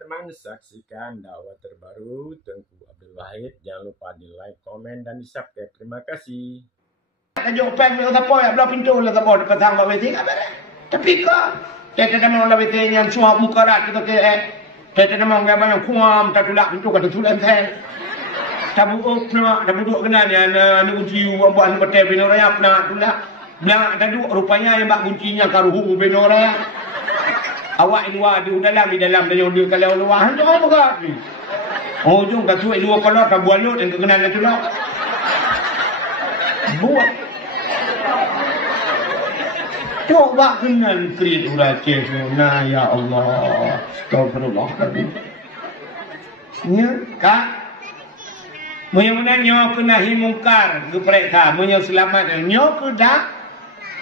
teman-teman saksikan dakwah terbaru Tengku Abdul Wahid. Jangan lupa di like, komen, dan di subscribe. Terima kasih. Tajuk pen ni siapa yang belah pintu lah siapa dekat tangga weti apa dah. Tapi kau kita memang lah weti yang suap muka rat kita ke kita memang gak banyak kuam tak tulak pintu kata tulan saya. Tabu nak tabu duk kena ni ana kunci buat betul bino raya nak tulak. Nak tadu rupanya yang bak kuncinya karuhu bino raya. Awak luar di dalam dia dia kalau luar tu apa kau ni. Oh jom kat suai dua kolor tak buat lut yang kena tu lah. Buat. Coba kenal kiri urace sunah ya Allah. Astagfirullahaladzim. Ya, Kak. Mudah-mudahan nyo kena himungkar gepreka, menyo selamat nyo kedak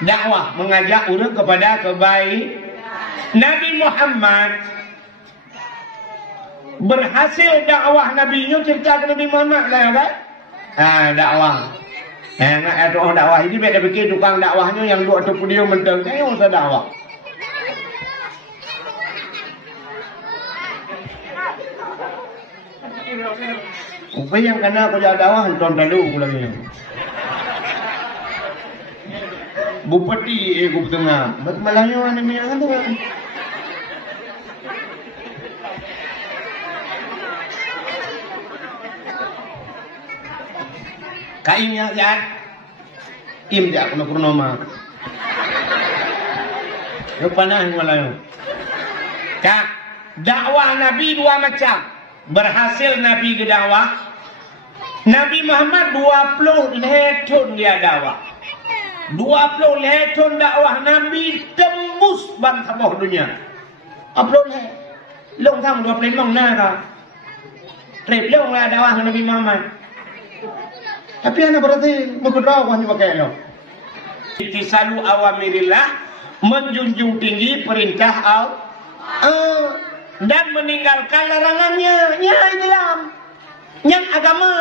dakwah mengajak orang kepada kebaikan. Nabi Muhammad berhasil dakwah Nabi nyo cerita ke Nabi Muhammad lah kan? Dakwah. Nak ada orang dakwah ini biar dia fikir tukang dakwahnya yang duk atau dia mentang saya usah dakwah. Apa yang kena aku jadi dakwah tuan lalu lagi. Bupati aku tengah. Bet Melayu ni yang tu. Kainnya jangan im dia kena kurnoma. Yo panah Melayu. Kak, dakwah Nabi dua macam. Berhasil Nabi ke dakwah. Nabi Muhammad 20 tahun dia dakwah. 20 tahun dakwah Nabi tembus bangsa bawah dunia. Upload le. Long thang 20 mong na ka. Trip long lah dakwah Nabi Muhammad. Tapi anak berarti berdoa wahyu pakai lo. Ittisalu awamirillah, menjunjung tinggi perintah Allah dan meninggalkan larangannya. Ya Islam, yang agama.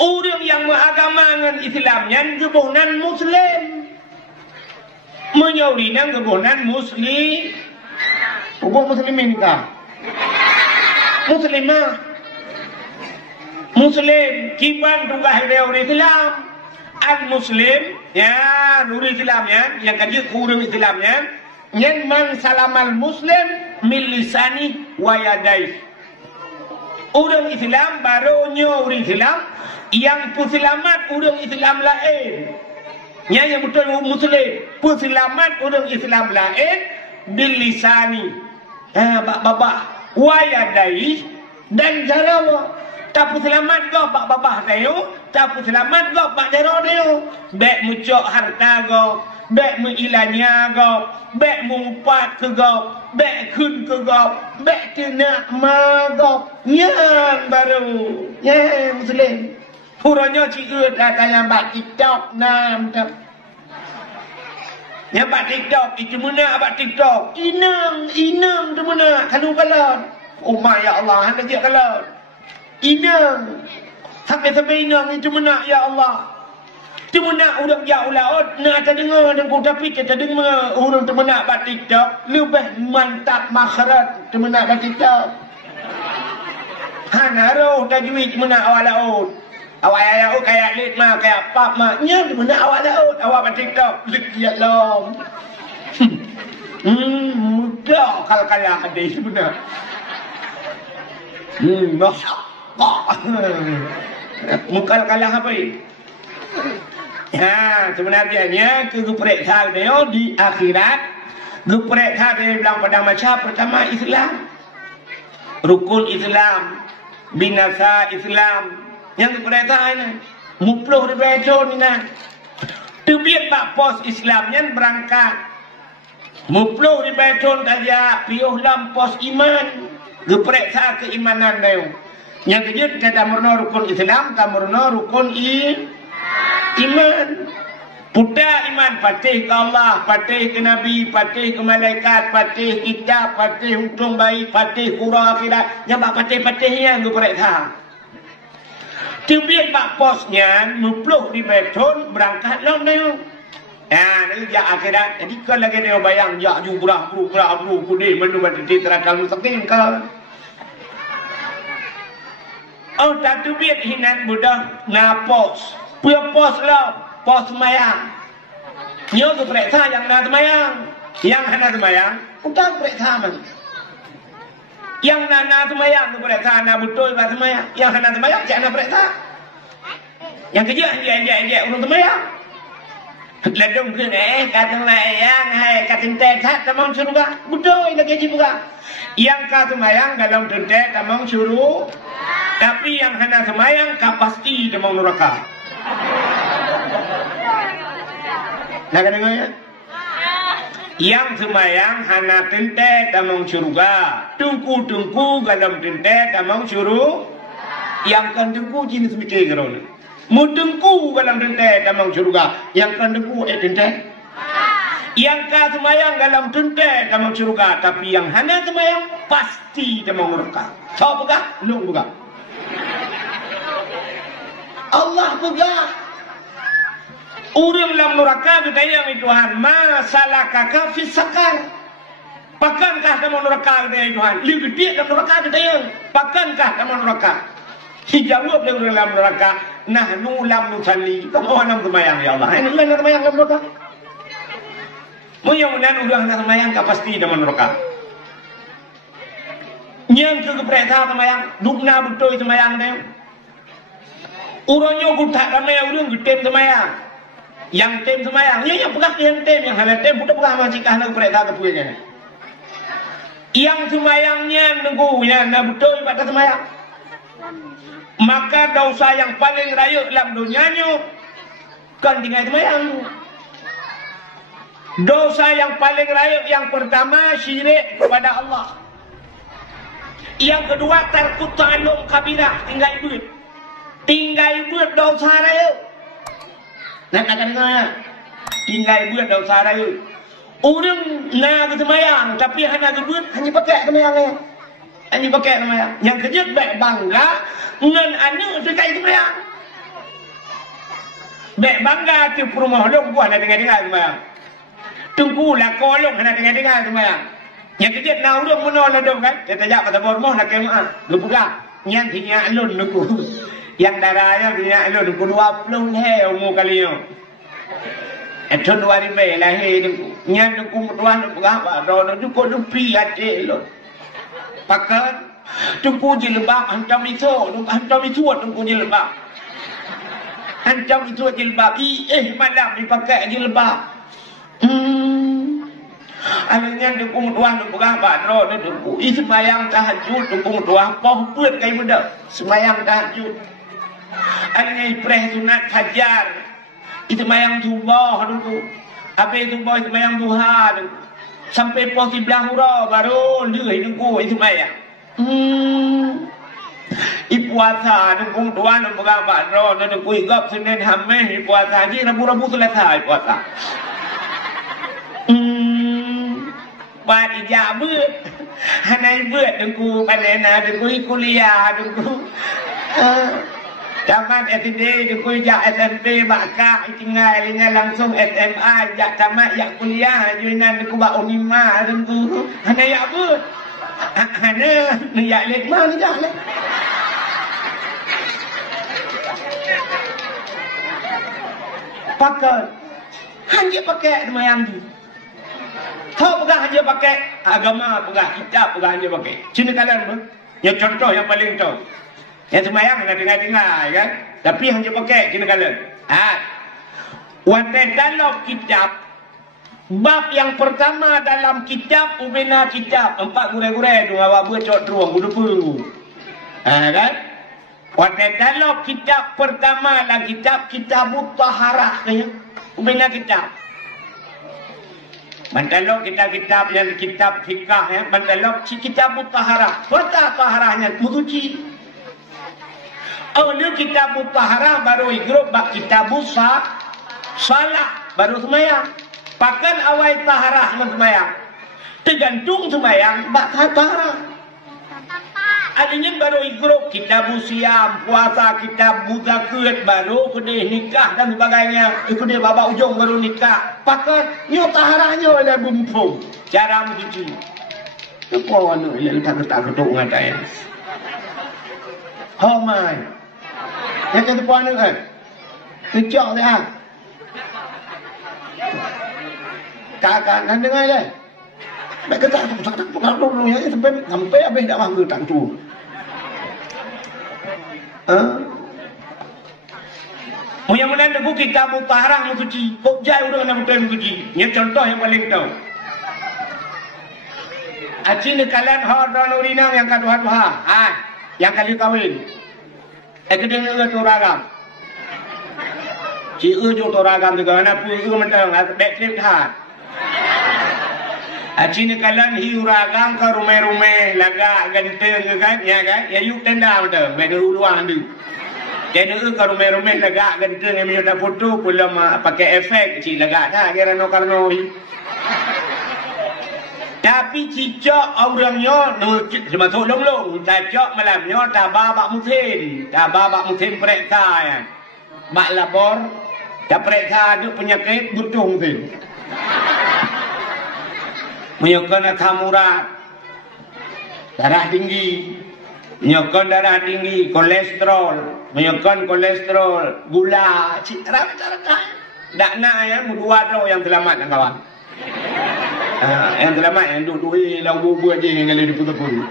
Orang yang beragama Islamnya gebunan Muslim, menyaurinan gebunan Muslim. Bukan Muslimin kah? Muslimah. Muslim kiban tugas orang Islam. Al-Muslim ya nur Islamnya yang kaji orang Islamnya yang man salamal Muslim min lisani wa yadai. Orang Islam barunya orang Islam yang peselamat orang Islam lain. Yang betul Muslim peselamat orang Islam lain bil lisani. Babah wa yadai dan jarawa. Tak selamat kau pak babah tayo, tak selamat kau pak jaro tayo. Bek mucok harta kau, bek muilanya kau, bek mumpat ke kau, bek kun ke kau, bek kena ma kau. Yang baru, yang Muslim. Puranya ciut lah kalian bak TikTok nam tak. Yang bak TikTok itu mana bak TikTok? Inang tu mana? Kalau. Oh my ya Allah, hendak dia kalau. Inang sampai inang itu menak ya Allah. Itu menak orang jauh laut nak terdengar dengan tapi kita dengar orang tu menak bat TikTok lebih mantap makharat tu menak bat TikTok. Hanaro tajwid menak awal laut. Awak laut kayak lit mah kayak pap mah nya tu menak awal laut awak bat TikTok lekiat lom. Mudah kal-kalah ada sebenar. Masya Mukal kalah apa ini? Ya, sebenarnya kegeprek dia di akhirat. Geprek dia bilang pada macam pertama Islam, rukun Islam, binasa Islam. Yang geprek ini, muploh di beton ini. Tubiat pak pos Islamnya berangkat. Muploh di beton saja, piuh lampos iman. Geprek keimanan dia. Yang kejut kata murna rukun Islam, tak murna rukun iman. Puta iman patih ke Allah, patih ke Nabi, patih ke malaikat, patih kitab, patih untung baik, patih kurang akhirat. Yang bak patih-patih yang berperiksa. Tubiat bak posnya, mupluh di beton, berangkat lah dia. Ini dia akhirat. Jadi kalau lagi dia bayang ya jumrah buru kudi menu teratal mustaqim ke. Oh tak tu biat hinan budak na pos. Puya pos lah, pos semayang. Nyo tu periksa yang na semayang. Yang hana semayang, udah periksa man. Yang na semayang tu periksa na betul ba semayang. Yang hana semayang jangan periksa. Yang kerja dia urus semayang. Ledung ke kata semayang hai kata tentet tamang surga. Betul lagi juga. Yang kata semayang dalam tentet tamang suruh. Tapi yang hana semayang ka pasti tamang neraka. Nak dengar ya? Yang semayang hana tentet tamang surga. Tungku dalam tentet tamang suruh. Yang kan tungku jenis mikir gerona. Mudengku dalam tentet tamang surga. Yang kan dengku tentet. Yang ka semayang dalam tentet tamang surga. Tapi yang hana semayang pasti tamang neraka. Tahu buka? Lu buka. Allah buka. Urang dalam neraka ditanya oleh Tuhan, masalahkah fi sakar? Pakankah kamu neraka ditanya Tuhan? Lebih gede dalam neraka ditanya. Pakankah kamu neraka? Dijawab oleh dalam neraka, nahnu lam nusalli. Kamu orang semayang ya Allah. Ini orang semayang dalam neraka. Mudah-mudahan orang semayang kah pasti dalam neraka. Yang kepercayaan semayang, dukna betul semayang dia. Urangnya gutak ramai orang getem semayang. Yang tem semayang, yang pegah yang tem, yang hana tem, budak pegah macam kahna kepercayaan kepunya. Yang semayangnya nunggunya, na betul pada semayang. Maka dosa yang paling rayuk dalam dunianya kan tinggal semayang. Dosa yang paling rayuk yang pertama syirik kepada Allah. Yang kedua tarku ta'allum kabirah, tinggal duit. Tinggal duit dosa rayuk. Nak kata dengar. Tinggal duit dosa rayuk. Orang nak semayang tapi hanya duit hanya pakai semayang. Hanya pakai semayang. Yang kerja baik bangga ngan anu sekai semayang. Baik bangga tu rumah long buat nak dengar semayang. Tunggulah kolong nak dengar semayang. Yang kerja nak urang menolak dong kan. Dia tajak kata rumah nak kemah. Lu buka. Yang tinggal alun nuku. Yang darahnya tinggal alun nuku 20 leh umur kali yo. Tahun 2000 lahir nuku. Yang nuku tuan nuku apa? Ro nuku nupi ade lo. Pakai tunggu jilbab hantam itu tunggu jilbab. Hantam itu jilbab. Malam dipakai jilbab. Alanya dukung tuan dukung apa? Ro dukung. Semayang tahajud dukung tuan. Poh buat kayak muda. Semayang tahajud. Alanya ipreh sunat fajar. Semayang subuh dukung. Habis subuh semayang duha dukung. Sampai poh 11 hura baru lih dukung semayang. Puasa dukung tuan dukung apa? Ro dukung igap Senin Khamis puasa haji rabu selesai puasa. Bagi jabut, hanai buat dengku panena dengku kuliah dengku. Tamat SD dengku jak SMP bakak tinggal langsung SMA jak tamat jak kuliah juinan dengku bak unima dengku. Hanai jabut. Hana ni jak lek mana jak lek. Pakai. Hanya pakai semayang tu. Tahu pegang hanya pakai agama, pegang kitab, pegang hanya pakai. Cina kalian pun. Yang contoh yang paling tahu. Yang semayang nak dengar-dengar kan. Tapi hanya pakai cina kalian. Wadah dalam kitab. Bab yang pertama dalam kitab, ubina kitab. 4 gure-gure tu awak buat cok teruang, budu-budu. Kan? Wadah dalam kitab pertama dalam kitab Taharah. Ubina kitab. Mantalok kitab-kitab yang kitab fikah ya, mantalok kitab taharah. Pertama taharahnya bersuci. Awalnya kitab taharah baru igrup bak kitab salah baru semayang. Pakan awal taharah semayang. Tergantung semayang bak taharah. adanya baru ikut kitab siam, puasa, kitab zakat, baru kedai nikah dan sebagainya. Kedai baba ujung baru nikah. Pakat nyo taharanya oleh bumpung. Cara mencuci. Apa anu yang tak ketuk ngatai. Homai. Yang kata puan kan. Kecok dah. Kakak kan dengar dah. Baik kata tak pegang dulu ya sampai habis dak bangga tak tu. Mudah-mudahan debu kita mutaharah mencuci. Kok jai udah kena betul mencuci. Ini contoh yang paling tahu. Aci ni kalian hodron urinang yang kaduha-duha. Yang kali kahwin. Kedeng tu ragam. Ci jo tu ragam juga na pu mentang dek trip tha. Aci ni kalian hiu ragam ke rumah-rumah laga ganteng kan ya kan ya yuk tenda betul beda luang tu jadi ke rumah-rumah laga ganteng yang ada foto pula pakai efek ci laga dah kira no karno tapi cicak orangnya cuma tolong cicak malamnya tabah bak musim periksa ya bak labor dah periksa ada penyakit butung tu menyokong asam urat, darah tinggi, menyokong darah tinggi, kolesterol, menyokong kolesterol, gula, citra. Tak nak yang dua tu yang selamat kawan. Yang selamat yang duduk lau bubu aja yang kali diputar-putar.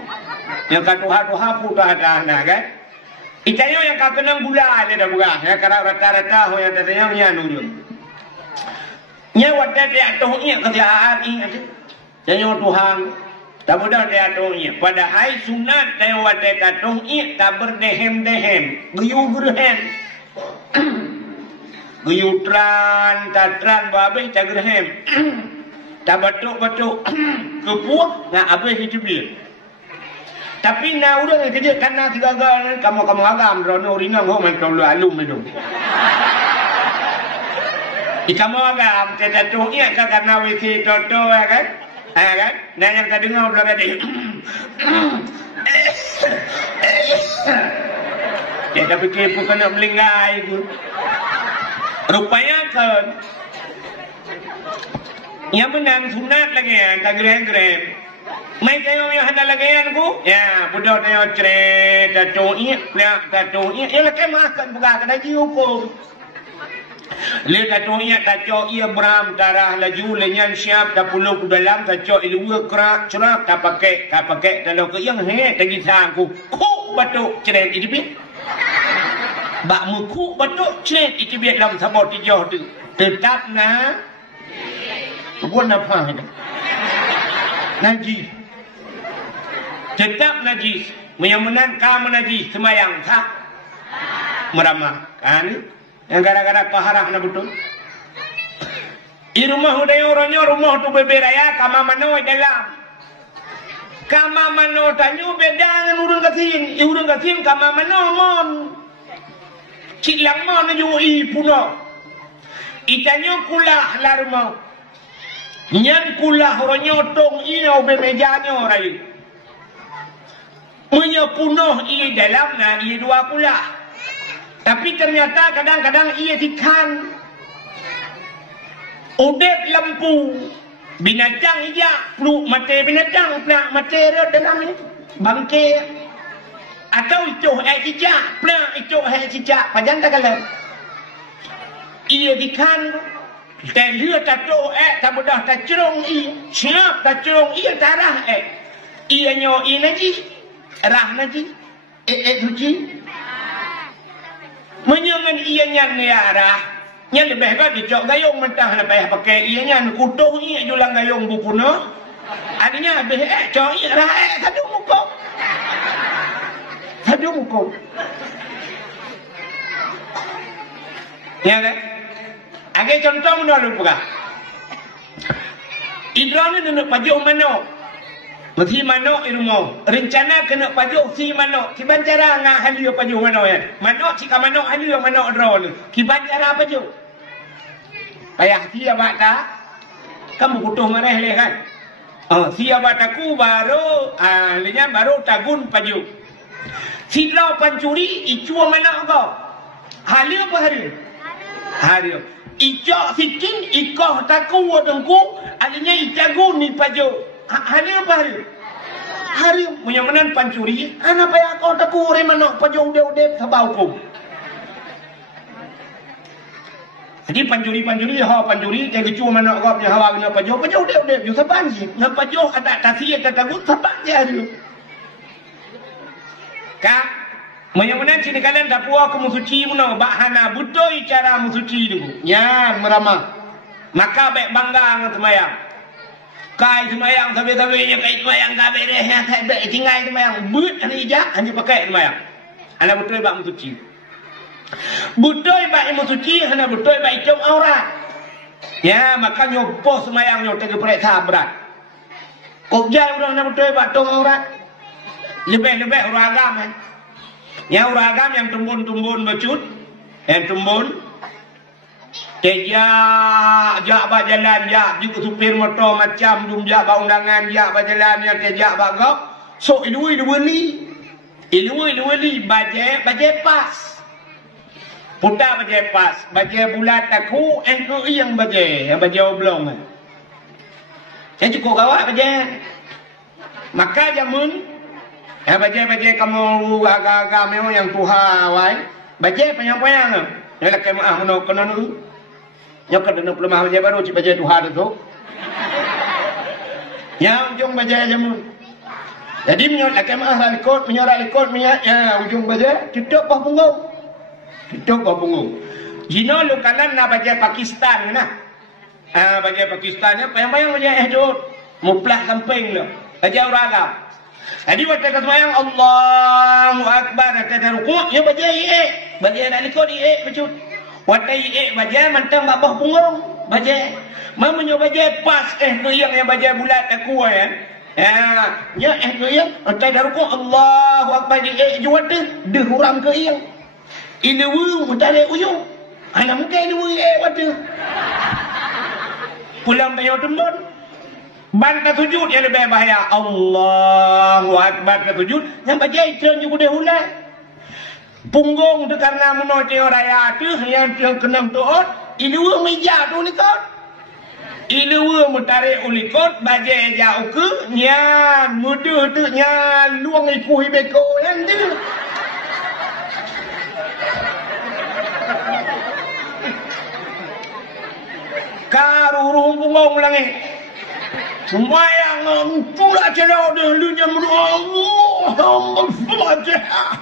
Yang katuha putar ada kan? Itanya yang kena gula ada bukan? Yang kalau rata-rata yang tadinya nyanurun. Nyawa dia tu ni kerjaan ini. Jangan Tuhan tak mudah dia tuh pada hari sunat dia wadah katuh tak berdehem guyuran guyutran tatran babe tak gerhem tak batuk kepuak nak apa hidup dia tapi nak udah kerja karena gagal kamu agam rono ringan kau main kalau alum itu kamu agam tidak tuh karena wisi toto kan kan? Nah yang tak dengar belah tadi. Ya tapi kepo kena melinggai tu. Rupanya kan. Yang menang sunat lagi ya, tak gerem-gerem. Mai tengok yang hendak lagi ku. Ya, budak tengok ceret, tato iya, ya lekai makan buka kena dihukum. Lihat tu ia kacau ia beram darah laju lenyan siap tak puluh ke dalam kacau ilmu kerak cerak tak pakai kalau ke yang tagi sangku kuk batuk ceret itu bi bak muku batuk ceret itu bi dalam sabot hijau tu tetap na buat apa itu najis tetap najis menyamanan kamu najis semayang tak meramah kan yang gara-gara paharah na betul. I rumah udah orangnya rumah tu beberaya kama mano dalam. Kama mano tanyu beda dengan urang kasin kama mano mon. Cilang mon ju i puno. Itanyo kulah la rumah. Nyan kulah orangnya tong i au bemejanya orang. Punya puno i dalam na i dua kulah. Tapi ternyata kadang-kadang ia dikan udep lampu binatang iya peluk mata binatang pelak mata dalam ni bangke atau icuh cicak pelak icuh cicak panjang tak kalah ia dikan dan dia tak tahu tak mudah tak cerong siap tak cerong tarah ia nyo najis rah najis suci menyangan ia nyan arah nya lebih baik dicok gayung mentah lebih pakai ia nyan kutuh ia julang gayung bupuno adanya habis cok ia rah sadu muka ya kan agak contoh menolak buka Idrani nak pajuk manok Mesti manok ilmu. Rencana kena pajuk si manok. Kiban cara ngah halia pajuk manok ya. Manok cika manok halia manok drone. Kiban cara pajuk. Payah sia bata. Kamu butuh marah le kan. Sia bataku baru lenyap baru tagun pajuk. Silau pancuri icua mana kau? Hari apa hari? Hari. Icak sikin ikoh taku wadengku adanya icagu ni pajo. Hari apa hari? Hari punya menan pancuri. Ana payah kau taku remana pajo udah sabau ku. Jadi pancuri dia kecu mana kau punya hawa punya pajo udah yo saban sih. Nga pajo ada tasih ada tagu saban je hari. Kak, menyamanan sini kalian tak puas ke musuci puno, bahana butoi cara musuci dulu. Ya, meramah. Maka baik bangga dengan semayang. Kai semayang sampai-sampainya kai semayang kabeh deh, baik tinggal semayang. But ani ijak hanya pakai semayang. Ana butoi bak musuci. Butoi bak musuci, ana butoi bak icom aurat. Ya, maka nyopo semayang nyote ke periksa berat. Kok jai orang ana butoi bak tong aurat. Lebih uragam kan. Yang uragam yang tumbun becut, yang tumbun. Jak ba jalan, jak juga supir motor macam dum jak ba undangan, jak ba jalan yang jak ba gok. So ilui baje pas. Putar baje pas, baje bulat aku engko yang baje oblong. Saya cukup gawat baje. Maka jamun baje kamu agak-agak memang yang tuha wai. Baje panyang-panyang. Ya la kemah no kono nu. Ya kadana pelemah baje baru cik baje tuha tu. Ya ujung baje jamun. Jadi menyot la kemah ralikot ya ujung baje tutup bah punggung. Jino lu kanan na baje Pakistan na. Baje Pakistan ya payang-payang baje dut. Muplah samping lu. Baje uragam. Jadi waktu kata semayang Allahu Akbar kata rukuk ya baca baca nak likut becut. Waktu baca mantang bawah punggung baca. Mamanya baca pas tu yang baca bulat aku ya. Ya tu yang waktu rukuk Allahu Akbar jual de huram ke yang. Ini mutare uyung. Ana mungkin ini waktu. Pulang bayar tembon. Bantah sujud yang lebih bahaya. Allahu Akbar ke sujud. Yang baca itu juga hulai. Punggung tu karena menoceh raya tu. Yang kena tuot. Ilua meja tu ulikot. Ilua mutarik ulikot. Baca jauh ke. Nyan muda tu. Nyan luang ipuhi beko. Yang tu. Karurung punggung langit. Semayang pula celah dahulunya Allah Fatihah.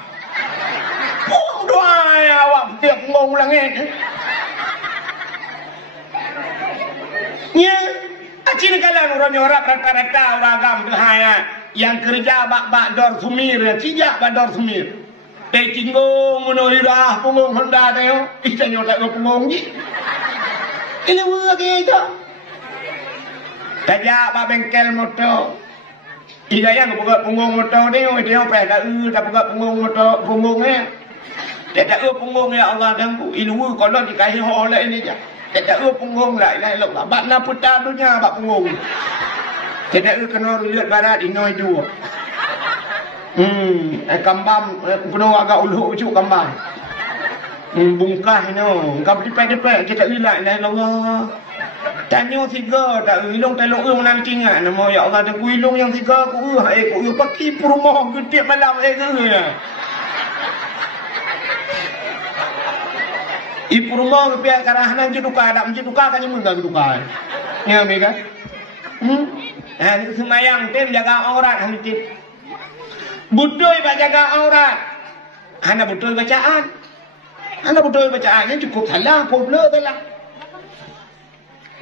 Doa awak tiap ngomong langit. Ya, acin kalan orang rata-rata uragam kehaya yang kerja bak dor sumir, cijak bak dor sumir. Pekinggung menolirah punggung Honda teo, ikannya tak punggung ni. Ini buat itu. Tajak pak bengkel motor. Ida yang buka punggung motor ni, dia apa dah tak buka punggung motor punggungnya. Tak punggung ya Allah dampu. Ilmu kalau dikasih oleh ini je. Tak punggung lah, ilahi Allah. Bak na putar dunia bak punggung. Tak kena lihat barat inoi dua. Kambam penuh agak ulu ujuk kambam. Bungkah no. Kau depan kita ilahi Allah. Tanya tiga tak ilung telok menanting nama ya Allah tak ilung yang tiga ku pakai rumah gede malam ibu rumah pihak karahanan juduka tak menjuduka kan mengganggu duka ya mereka semayang tim jaga aurat hang tim butuh jaga aurat hana butuh bacaan cukup salah problem salah.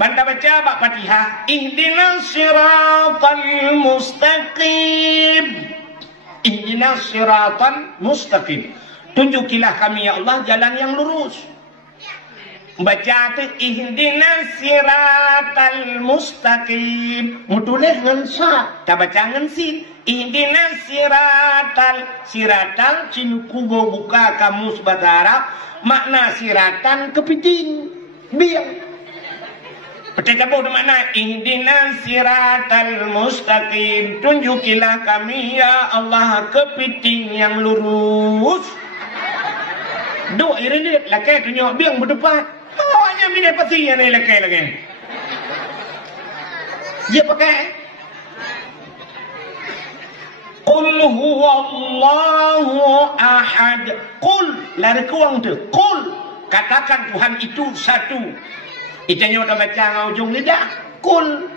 Banda baca bak Fatihah. Ihdinas siratal mustaqim. Ihdinas siratal mustaqim. Tunjukilah kami ya Allah jalan yang lurus. Baca tu ihdinas siratal mustaqim. Mutulih dengan sa. Tak baca dengan sin. Ihdinas siratal cinukubo buka kamus bahasa Arab. Makna siratan kepiting. Biang. Pertanyaan mana? Ihdinas siratal mustaqim. Tunjukilah kami ya Allah kepiting yang lurus. Duk ini lakai tunjuk biang berdepan. Oh, hanya bila pasti yang ni lakai lagi. Dia pakai Qul huwallahu ahad. Qul, lari kuang tu. Qul, katakan Tuhan itu satu. Itanya udah baca ngau ujung lidah. Qul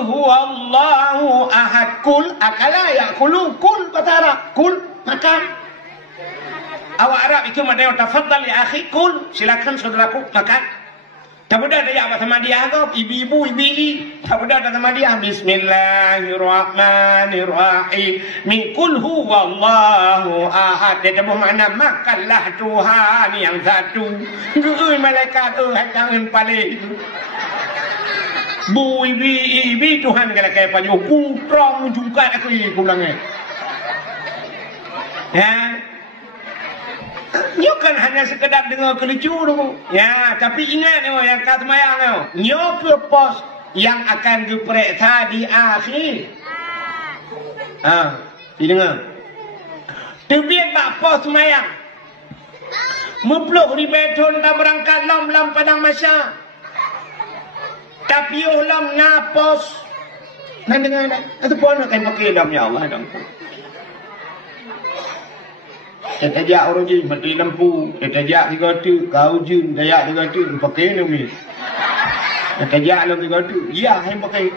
huwallahu ahad. Qul akala ya'kulu. Qul bahasa Arab. Qul makan. Awak Arab itu madai tafaddal ya akhi. Qul, silakan saudaraku makan. Tak boleh ada yang sama dia kau, ibu-ibu, ibu-ibu. Tak boleh ada sama dia. Bismillahirrahmanirrahim. Min qul huwallahu ahad. Dia tahu makna makanlah Tuhan yang satu. Malaikat jangan paling. Bu ibu Tuhan kalau kayak panjang putrong juga aku pulangnya. Ya. Nyo kan hanya sekedar dengar kelucu dulu. Ya, tapi ingat yang kat semayang nyo purpose yang akan diperiksa di akhir. Dengar. Tebiat bak pos semayang. Mepeluk di beton tak berangkat lam padang masya. Tapi lam ngapos. Nak dengar tak? Itu pun nak pakai lam ya Allah dong. Tajak orang je mati lampu, tajak 3 tu, kau jun tajak 3 tu, pakai ni mi. Tajak dalam 3 tu, ya yang pakai.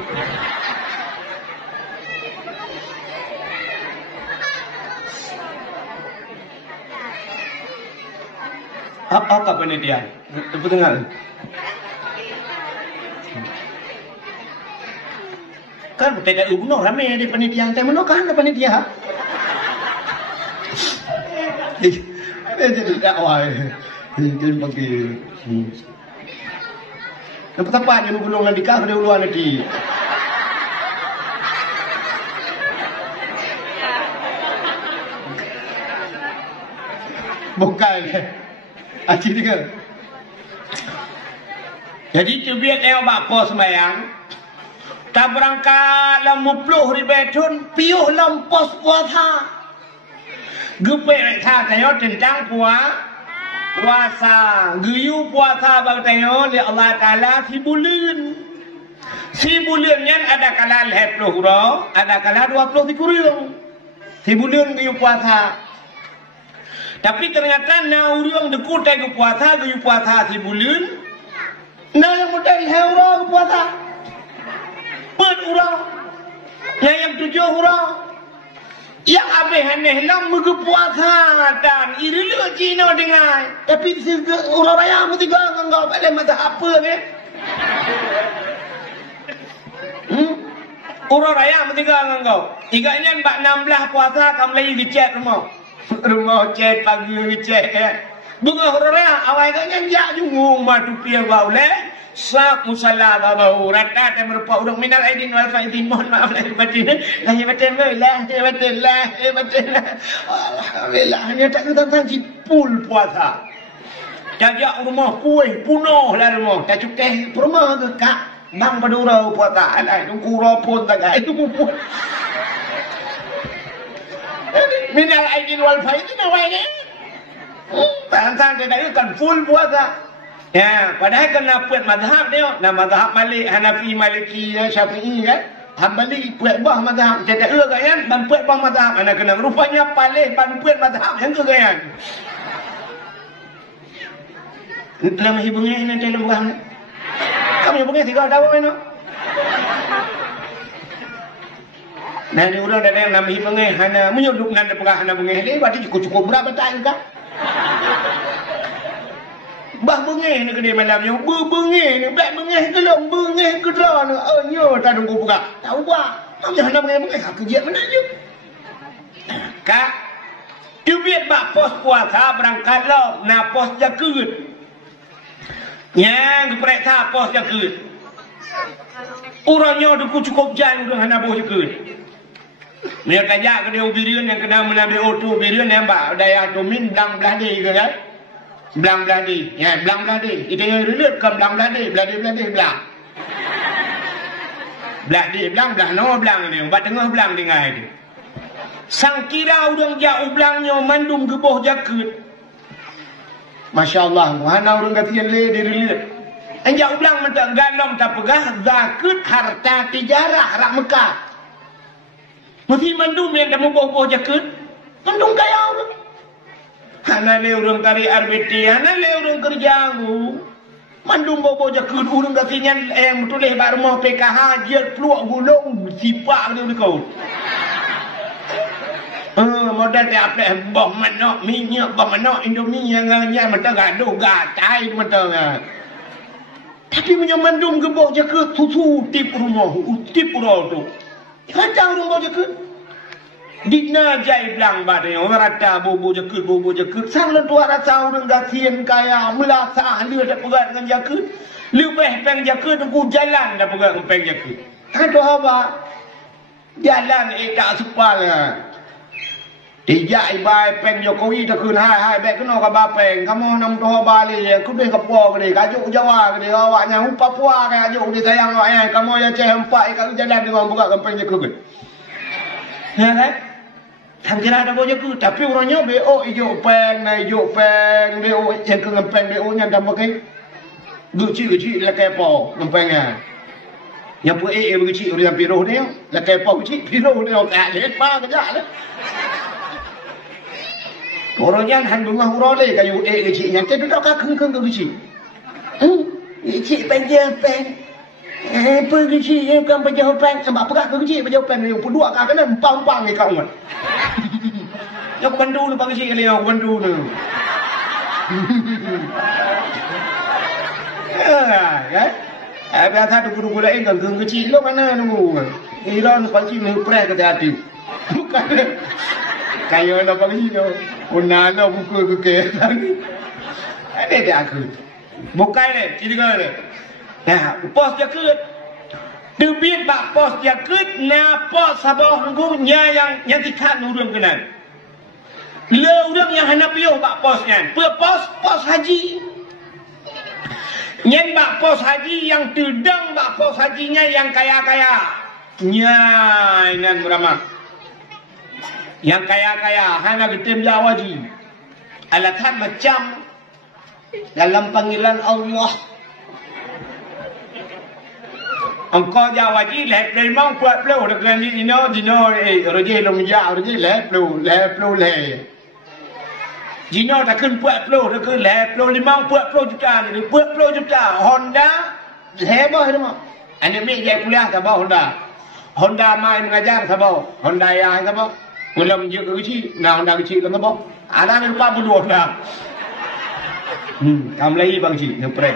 Apa penelitian? Apa dengar? Kan tidak uno ramai di penelitian, tapi mana kan ada penelitian? Jadi dakwah jadi bagi yang pertama dia belum nak nikah dia uluan nanti bukan aci dengar jadi tu biar yang bapa sembahyang tak berangkat lam 10 ribu piuh lam pos puasa Gupek tha tayo tentang puasa. Guyu puasa bang tayo li Allah Taala si bulan. Si bulannya ada kala 10 hurau, ada kala 20 kurang. Si bulan guyu puasa. Tapi ternyata na urang deku tayo puasa guyu puasa si bulan. Na yang model hurau puasa. Pen urang. Yang 7 hurau. Yang abih aneh lah puasa dan irilah Cina dengan tapi orang raya pun tiga enggak pada mata apa ni orang raya pun tiga enggak tiganya 16 puasa kamu lagi dicek rumah cek pagi dicek bunga orang raya awal kan jak jungung matu pia bau le sak musalla bau rata dan merupa urang minal aidin wal faidin mohon maaf lahir batin alhamdulillah ni tak tentang cipul puasa jajak rumah kuih punuh lah rumah tak cukai rumah ke kak bang padura puasa alai tunggu ropon tak itu pun minal aidin wal faidin awalnya tantang tidak kan full puasa. Ya, padahal kena buat mazhab dia. Nah, mazhab Malik, Hanafi, Maliki, Syafi'i kan. Hambali buat bah mazhab. Jadi kan, ban buat bah mazhab. Anak kena rupanya paling ban buat mazhab yang ke kan. Dalam hibungnya ini dalam bukan. Kamu hibungnya 3 tahun ini. Nah, ni orang ada yang nama hibungnya hana menyudup nanda pegah hana bungnya ini. Berarti cukup berapa tahun kan? Bah bengih ni kedai malamnya, bengih ni, belak bengih ke long, bengih ke dah ni, nyo tak nunggu buka, tak ubah, macam mana bengih, kerja mana je. Kak, duit bak pos puasa berangkat lo, na pos jakut. Yang diperiksa pos jakut. Orangnya tu cukup jalan udah hana pos jakut. Mereka kajak ke dia ubirian yang kena menambil auto ubirian yang bak daya domin belang belah ni ke kan. Belang beladi, ya belang beladi. Kita yang relate ke belang beladi, beladi belang. Beladi belang no belang ni, ubat tengah belang dengar dia. Sang kira urang jauh belangnya mandum geboh jakut. Masya-Allah, hana urang katian le dia relate. Anjak ulang mentak galom tak pegah zakut harta tijarah rak Mekah. Mesti mandum yang dah boh-boh jakut. Mandum kaya orang. Hana le urang tarik RBT, hana le urang kerja aku. Mandum boh-boh jakut urang katingan betul bar rumah PKH je peluak gulung sipak dia kau. Modal dia apa boh manok minyak boh manok Indomie yang mentang gaduh gatai mentang. Tapi punya mandum geboh je ke susu tip rumah, tip rumah tu. Kacau rumah je ke. Dina jai belang badai, orang rata bobo je ke. Sang lentua rasa orang gasian kaya, melasa dia dah pegang dengan je ke. Lebih peng je ke, tunggu jalan dah pegang peng je ke. Kata apa? Jalan tak supal lah. Tijak ibai peng Jokowi tak kun hai baik kena ka bapeng kamu nam doa bali ku deh kapo ke kajuk Jawa ke awaknya Papua ke kajuk dia sayang awak kamu ya ceh empat kat jalan dengan buka kampung je ke. Ya kan? Tham kira ada boje ku tapi orangnya BO ijo peng BO yang ke ngempeng BO nya dah pakai guci la kepo ngempengnya. Yang pu guci orang piro dia la kepo guci piro dia ka lepa kerja lah. Orangnya handungah urole kayu kecil yang tu dah keng ke kecil. Kecil panjang pen. Pergi kecil kan panjang pen sebab perak ke kecil panjang pen yang dua kak kena empang-empang ni kau kan. Yang bandu ni pagi kecil kali yang bandu ni. Kan? Biasa tu guru lain kan keng kecil lo mana nunggu. Iran pasti ni prek ke hati. Bukan. Kayo na pagi ni. Unana buku ke lagi. Ada dia aku. Bukai ni, cerita ni. Nah, pos jakut. Debit bak pos jakut na pos sabah nunggu yang tikat urang kenan. Le urang yang hendak piuh bak pos kan. Pos haji. Nyen bak pos haji yang tudang bak pos hajinya yang kaya-kaya. Nyai nan beramah. Yang kaya-kaya hanya getem Jawaji. Alatan macam dalam panggilan Allah. Engkau Jawaji leh memang buat pelu dengan dino roje lomja roje leh pelu leh. Dino tak kun buat pelu dengan leh pelu 50 juta ni 40 juta Honda heboh tu mah. Ane mi dia kuliah sabah Honda main mengajar sabah Honda ya sabah. Belum je kecil, nak Honda kecil kan apa? Ada ni lupa berdua dah. Kamu lagi bang cik, ngepret.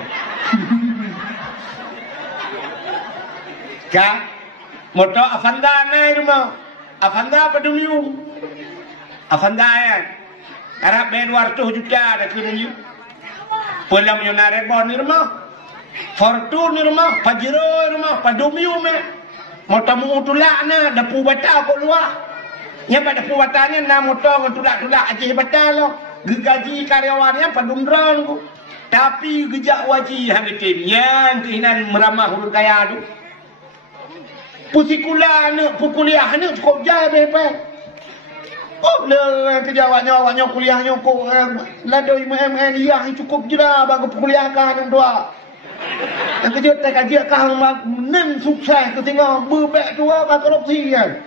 Kak, motor Avanda ni rumah. Avanda apa dulu? Avanda ya. Karena bayar 200 juta dah kena je. Pulang punya Narebon ni rumah. Fortune ni rumah. Pajero ni rumah. Padomium ni. Motor mu tulak ni. Dapu batal kok luar. Yang pada perbuatannya nak motor tulak-tulak Aceh batal lah. Gaji karyawannya padumdran tu. Tapi gejak wajib hang tim yang keinginan meramah orang kaya tu. Pusikula ni kuliah ni cukup jaya bepe. Oh le kerjawanya kuliahnya kok ladoi MN dia cukup je dah bagi kuliah kan dua. Yang kerja tak kaji kah nem sukses tu tengok bebek tu apa korupsi kan.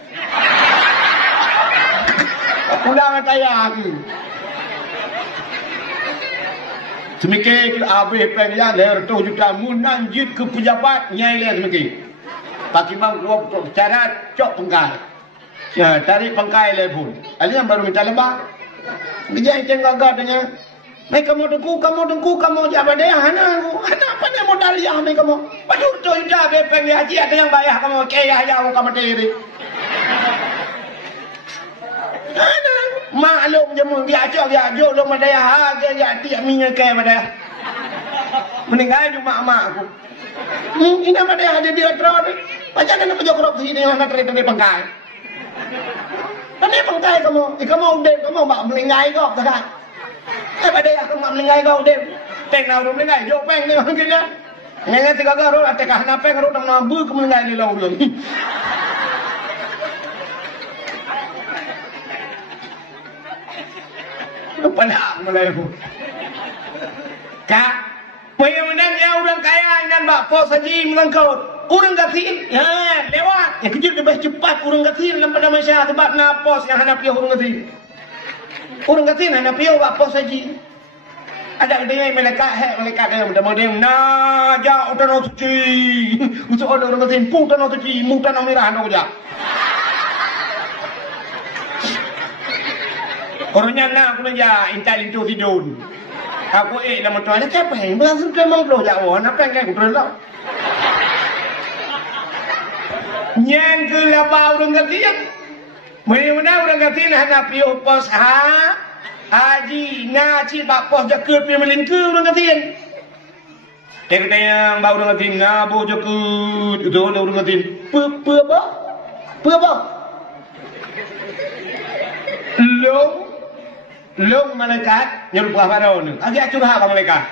Pulang kaya aku. Semikir habis pengen leher tu juta munanjit ke pejabat nyai le semikir. Pakai bang gua cara cok pengkai. Ya, tarik pengkai le pun. Ali yang baru minta lebah. Kerja yang gagah Mai kamu dengku, kamu jabat dia hana aku. Hana apa dia modal ya mai kamu. Padur tu ida be pengen haji ada yang bayar kamu kaya ya kamu tiri. Maklum je mun dia ajak lo madaya harga dia tiap minyak ke madaya. Meninggal cuma mak aku. Ini madaya ada dia terus ni. Macam mana kerja korupsi ni nak terima pengkai. Ini pengkai kamu udah kamu mak meninggal kok tak. pada yang mak melingai kau deh. Teng nau rum melingai, jo peng ni orang kena. Ngai tiga garut, ate kah na peng garut nang bu ke melingai ni lau rum. Lupa nak mulai pun. Kak, Pemandangnya orang kaya dan bakpo saji melengkau. Orang gatin, ya lewat. Yang kejut lebih cepat orang gatin dalam pada masyarakat sebab napos yang hendak piau orang gatin. Orang gatin hendak piau bakpo saji. Ada dia malaikat dia mudah-mudahan naja utano suci. Usah orang gatin pun utano suci, mutano merah nak aja. Orangnya nak aku nanya intai itu tidur. Aku nama tuan nak apa? Berlangsung ke mangklo jauh. Nak kan aku terlalu. Yang ke laba orang gatin. Mana orang gatin hendak piu pos haji ngaji bak pos jakut piu melingku orang gatin. Kita yang bau orang gatin ngabu jakut itu orang gatin. Apa? Long malaikat nyuruh apa ni? Agak curhat apa malaikat?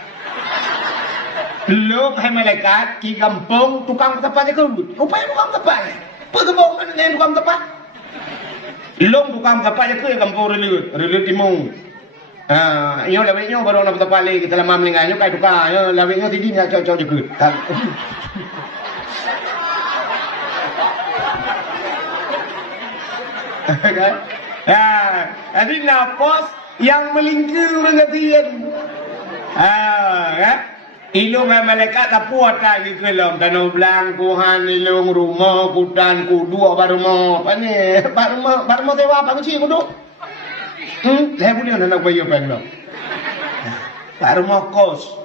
Long hai malaikat ki kampung tukang tepat je kerut. Rupanya tukang tepat. Perkebun mana yang tukang tepat? Long tukang tepat je ke kampung relut timung. Nyo lawik nyo baru nak tepat lagi kita lama melingai nyo kai tukang. Nyo lawik nyo tinggi nak cocok je kerut. Kan? Jadi napos yang melingkir orang gatin. Kan? Ilung malaikat tak puas lagi ke dalam tanah belangkuhan ilung rumah kudan kudu baru mau apa ni baru mau sewa apa kecil kudu. Saya punya anak bayi apa ni? Baru mau kos.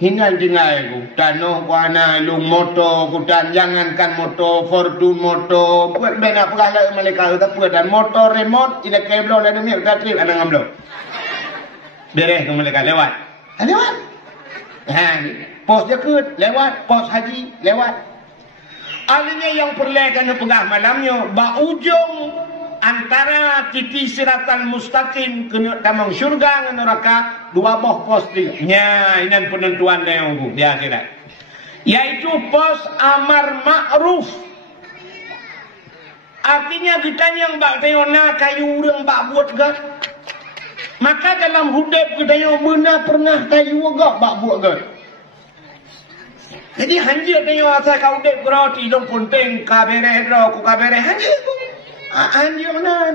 Hingan tinggal ku tanah kuana ilung motor kudan jangankan motor Fortune motor buat bena pegala malaikat tak puas dan motor remote ila kabel dan ni tak trip anak ngamlo. Beres ke malaikat lewat. Lewat. Pos jakut lewat, pos haji lewat. Alinya yang perlekan pegah malamnya ba ujung antara titik siratal mustaqim ke tamang syurga ngan neraka dua boh pos dia. Nya ini penentuan dia di akhirat. Yaitu pos amar ma'ruf. Artinya kita yang bak tayona kayu urang bak buat gak. Maka dalam hidup kita yang benar pernah kayu gak bak buat gak. Jadi hanjir tengok asal kau dek berarti dong punting kabere ro ku kabere hanjir tu. Hanjir mana?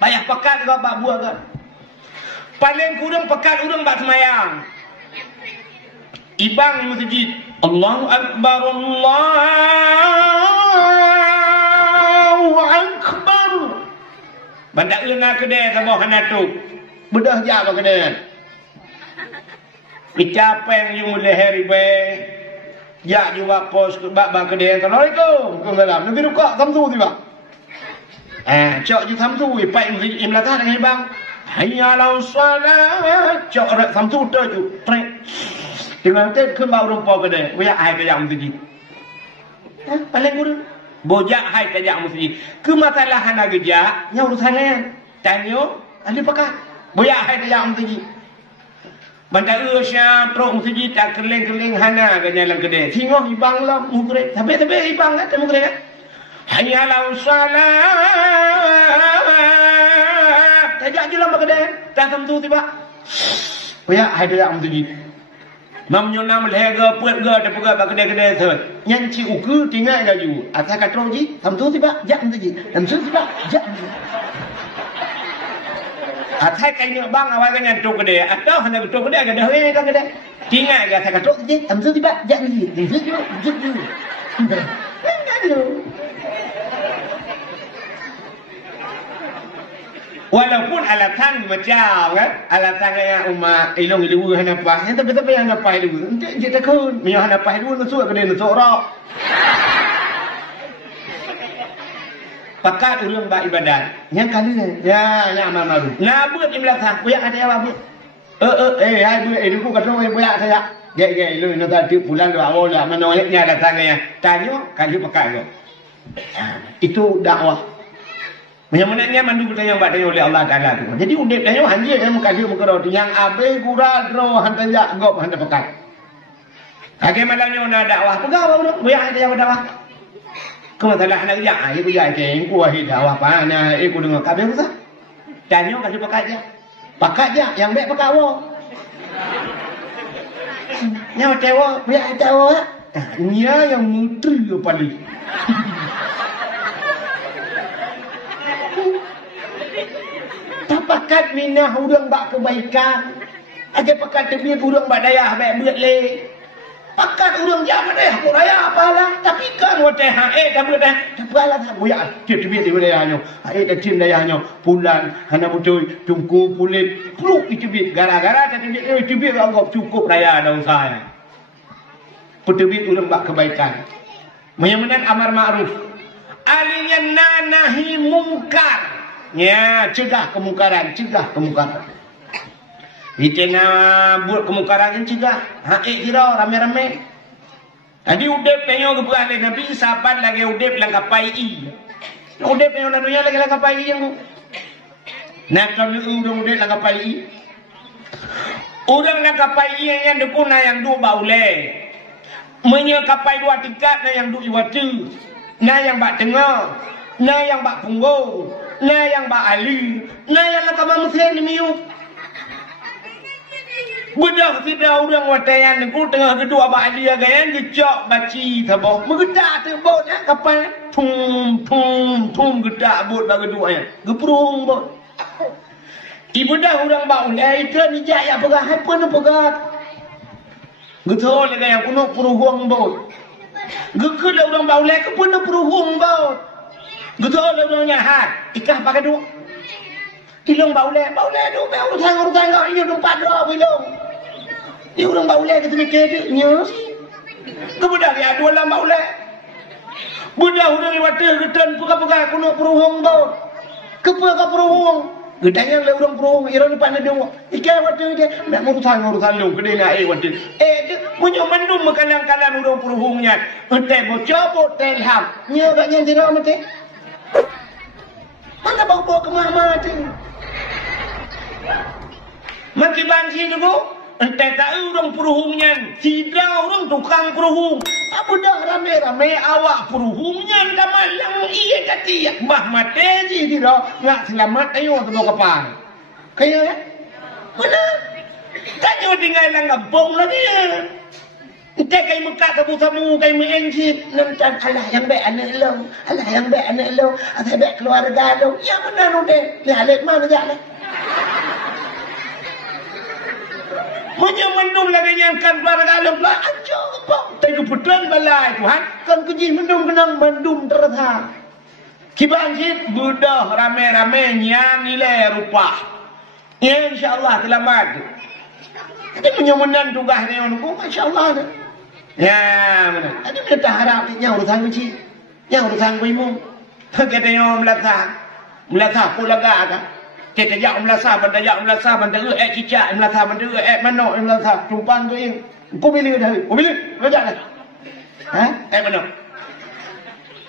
Payah pekat gak bak buat gak. Paling kurang pekat urang bak semayang. Ibang di masjid. Allahu Akbar, Allahu Akbar. Bandak lena kedai sama hana tu. Bedah jak apa kedai. Bicapeng yung leher ibe. Jak juga pos bak kedai. Assalamualaikum. Waalaikumsalam. Nanti ruka samsu tiba. Cok ju samsu ipai imlata dengan bang. Hayya lau salat. Cok rak samsu tu ju. Trek. Dengan tu ke bau rupa kedai. Waya ai ke yang masjid. Paling kurang. Bojak hai kajak masjid. Ke masalah hana gejak, nya urusannya. Tanyo, ahli pakah. Bojak hai kajak masjid. Bandar Usya pro masjid tak keleng-keleng hana ke jalan kedai. Tengok ibang lah mugre. Tapi ibang kan temu mugre. Hayya lau salat. Kajak je lah kedai. Tak tentu tiba. Bojak hai kajak masjid. Mamnyo nam lega puat ga ada pega bak kedai-kedai tu. Yang ci uku tinggal laju. Asal katro ji, samsu tiba jak ji. Samsu tiba jak. Asal kai ni bang awak kan yang tu kedai. Atau hendak tu kedai ada he kan kedai. Tinggal ga asal katro ji, samsu tiba jak ji. Samsu tiba jak ji. Kan tu. Walaupun alatan macam kan, alatan yang umat ilung ilu hanapa, yang tapi yang hanapa ilu, untuk kita kun, yang hanapa ilu nusuk kedai nusuk rok. Pakat ulung bak ibadat, yang kali ni, ya amal malu. Ngabut imlak tak, buyak ada yang abut. Hai buyak ilu ku kata buyak saya. Gek ilu nak tadi bulan dua awal lah, menolaknya datang yang tanya kali pakat tu. Itu dakwah. Yang menaknya mandu kita yang badai oleh Allah Taala tu. Jadi udip dah yang hanjir yang mengkaji muka roti yang abe gura dro hantar jak gop hantar pekat. Kaki malamnya nak dakwah pegang apa bro? Buya ada yang dakwah. Kau masalah nak jak, ibu jak keng ku ahi dakwah pana, ibu dengar kabel sah. Tanya kasih pekat je. Pekat je yang baik pekat wo. Nyawa tewa, buya tewa. Nya yang mutri paling. Pakat minah urang bak kebaikan. Ada pakat tebih urang bak dayah baik beut le. Pakat urang jam dayah ku raya apalah. Tapi kan wate hae dah beut dah. Apalah tak buya. Tebih dayahnya. Hae dah tim dayahnya. Pulan hana betul tungku pulit. Pluk tebih gara-gara tebih anggap cukup raya dah usaha. Petebih urang bak kebaikan. Menyamanan amar ma'ruf. Alinya nahi mungkar. Ya, cegah kemungkaran, cegah kemungkaran. Kita nak buat kemungkaran cegah. Haik kira rame-rame. Tadi udep tengok kepada Nabi sahabat lagi udep lang kapai i. Udep tengok la dunia lagi lang kapai i yang. Nak kami udang udep lang kapai i. Udang lang kapai i yang dekuna yang dua baule. Menye kapai dua tingkat na yang dua iwatu. Na yang bak tengah, na yang bak punggung. Na yang ba ali, na yang nak kamu sen ni miu. Budak tidak orang watayan ku tengah kedua ba ali agayan gejak baci tabo. Megedak tebo nak kapal tum gedak bot ba kedua ya. Geprung bot. Ibu dah orang ba ulai itu ni jaya pegah happen pegah. Getol le yang kuno peruhung bot. Gekul orang ba ulai ke pun peruhung bot. Betul orang nyahat, ikah pakai duk. Tilong baule duk, urang kau ini dumpat dua bilong. Ini orang baule kita mikir dia nyos. Kemudian dia dua lam baule. Budak orang ni water getan puka-puka kuno peruhung bau. Kepuka peruhung. Gedanya le orang peruhung ira depan dia. Ikah water dia nak urusan lu kedai nak water. Punya mendum makalang-kalang orang peruhungnya. Entai bocor telham. Nya gaknya tidak mati. Mana bawa ke mama tu? Maki bangsi tu, entah tahu orang peruhungnya, tidak orang tukang peruhung. Apa dah rame-rame awak peruhungnya dah malang iya kati. Bah mati je tidak, nak selamat ayo tu bawa kapal. Kaya mana? Tanya tinggal dalam kampung lagi. Entah kaya muka tabu-tabu, kaya mengenjit. Nanti alah yang baik anak lo. Alah yang baik anak lo. Alah baik keluarga lo. Ya benar lo deh. Ni alik mana jalan. Menyemendung lagi nyangkan keluarga lo. Lah ancur kepok. Tapi keputusan balai Tuhan. Kan kejih mendung kenang mendung terasa. Kibanjit budah rame-rame nilai rupa. Ya insyaAllah selamat. Tapi menyemendang tugasnya menunggu. Masya Allah. Ya, mana? Ada kita harap yang urusan kunci, yang urusan kuimu. Kita yang melasa pula gak. Kita yang melasa, benda cicak, melasa benda mana, melasa tumpan tu yang. Kau pilih dah, kau pilih, belajar dah. Hah? Mana?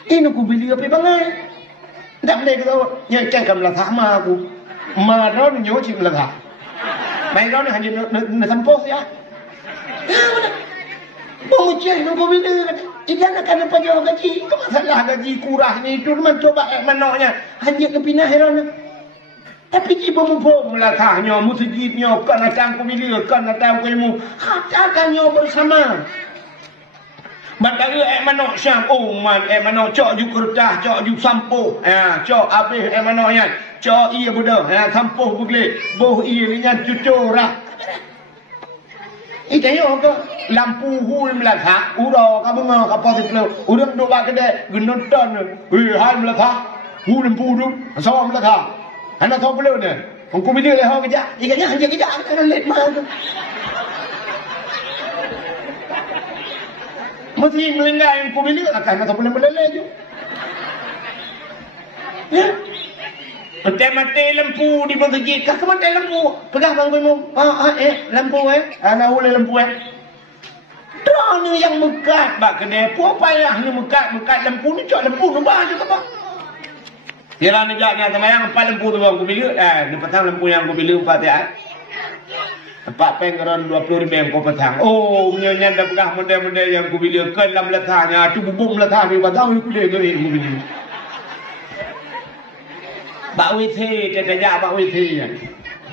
Ini kau pilih apa bangai? Tak boleh kau yang cakap melasa sama aku. Mana ni nyoci melasa. Baik kau ni hanya nak sampos ya. Ya, mana? Bocah nak bila kata, dia nak kena panjang gaji. Kau masalah gaji kurang ni itu memang coba manaknya. Hanya ke pindah heran. Tapi jika mumpung melatahnya, musjidnya, kan datang ke bila, kan datang ke ilmu. Katakannya bersama. Batara manak syam, oh man, manak cok ju kertas, cok ju sampuh. Cok habis manaknya. Cok iya budak, sampuh begli. Boh iya ni cucur lah. Tengok ke lampu hul melata, ura ka bunga ka positif. Urang duk bak kedai genotan. Hai melata. Hul lampu tu, sawa melata. Ana tahu belum ni. Aku bila leh hang kejak. Ikatnya hanya kejak kan let mal tu. Mesti melengah yang ku bila akan tahu belum belai je. Ya. Mati lampu di masjid. Kau mati lampu. Pegang bang minum. Lampu ana ulai lampu Terang ni yang mekat bak kedai. Apa payah ni mekat lampu ni cak lampu nombah je apa. Kira nejaknya semayang empat lempu tu aku bila. Ni petang lempu yang aku bila empat ya. Empat pengeran 20 ribu yang kau petang. Oh, punya dah pegah model-model yang aku bila. Kan dalam letaknya. Tu bubuk letak ni. Batang aku bila ke aku bila. Bak WC. Dia tajak bak WC.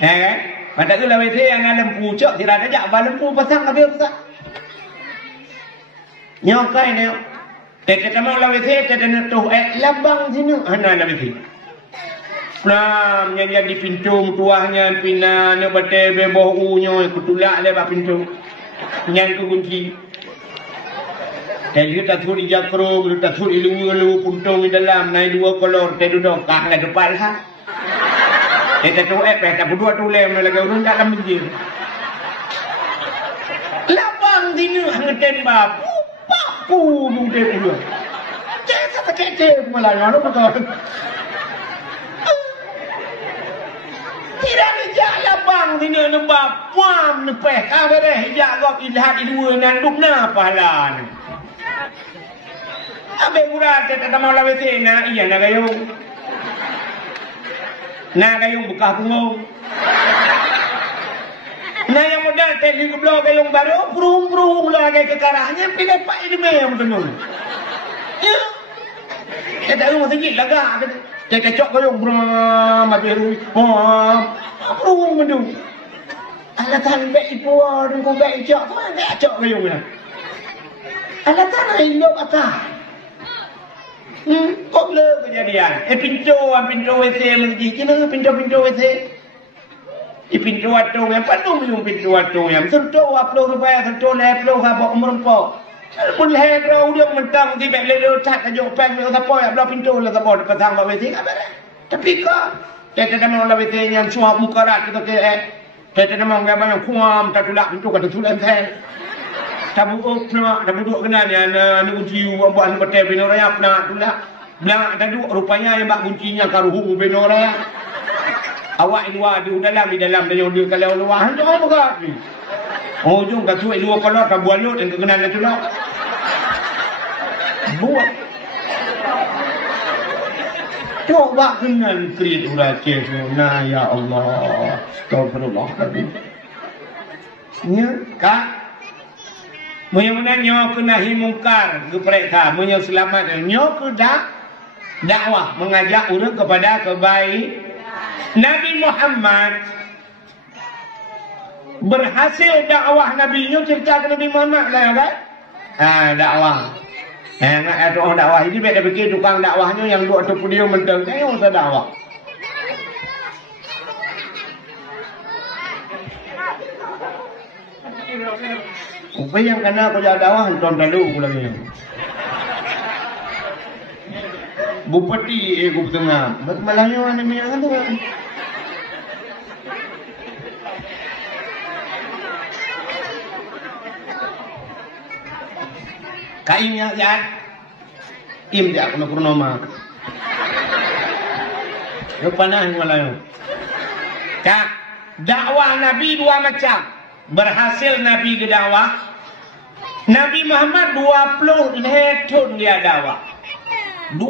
Kan? Mata ke lah WC yang ada lempu. Cok tidak tajak bak lempu petang. Habis petang. Nyokai ni. Kita mau lah WC. Kita nak tu. Labang sini. Hana lah WC. Nah, yang di pintu tuahnya pina nak bete beboh unyo kutulak lebar pintu. Yang kunci. Tadi tak thuri jakro, tak thuri lu puntung di dalam, naik dua kolor, tadi duduk kah nak depan lah. Kita tu tak berdua tu lem lagi urun dalam menjir. Labang sini hangaten bab. Paku muda pula. Jangan pakai malah ngono betul. Tidak ada labang sini nampak puam nepeh kabe deh hijak gok ilhat ilmu nan dukna pahala ni. Abe murah kita tak mau lawe sena iya na gayung. Na gayung buka bungong. Na yang modal teli goblok gayung baru prung lagi ke karahnya pilih pak ini yang betul. Ya. Kita rumah tinggi laga kita. Dia kecok gayung bram mati prung mendu. Alatan baik ibu dan ku baik cok tu ada cok gayung ni. Alatan hidup akak. Kok le kejadian. Pintu WC lagi kena pintu WC. Pintu atu yang penuh minum pintu atu yang sentuh upload rupaya sentuh upload apa merempok. Pun leher rau dia mentang tiba le tak kajuk pen me apa ya belah pintu lah apa petang WC apa dah. Tapi kok kita dah mau WC yang suap muka rat kita kita dah mau banyak kuam tak tulak pintu kata tulan saya. Tabu nak duduk kena ni ana kunci buat betul benoraya nak tulak. Nak duduk rupanya yang bak kuncinya karuhu benoraya. Awak luar di dalam dia dia kalau luar tu apa kak ni? Oh jom kat suai luar kalau tak buat lut yang kekenal tu lah. Buat. Coba kenal kredit urace nah ya Allah. Astagfirullah tadi. Ya kak. Mudah-mudahan nyo kena himungkar ke mereka, menyo selamat nyo ke dakwah mengajak orang kepada kebaikan. Nabi Muhammad berhasil dakwah Nabi nyo cerita ke Nabi Muhammad lah kan? Dakwah. Nak ada orang dakwah ini beda fikir tukang dakwahnya yang duduk atau dia mentang saya usah dakwah. Apa yang kena aku jadi dakwah tuan lalu aku lagi. Bupati aku tengah. Malangnya mana minyak tu? Kain ya, im dia aku nak nama. Yang panah malayong. Kak, dakwah Nabi dua macam. Berhasil Nabi ke dakwah. Nabi Muhammad 20 tahun dia dakwah. 20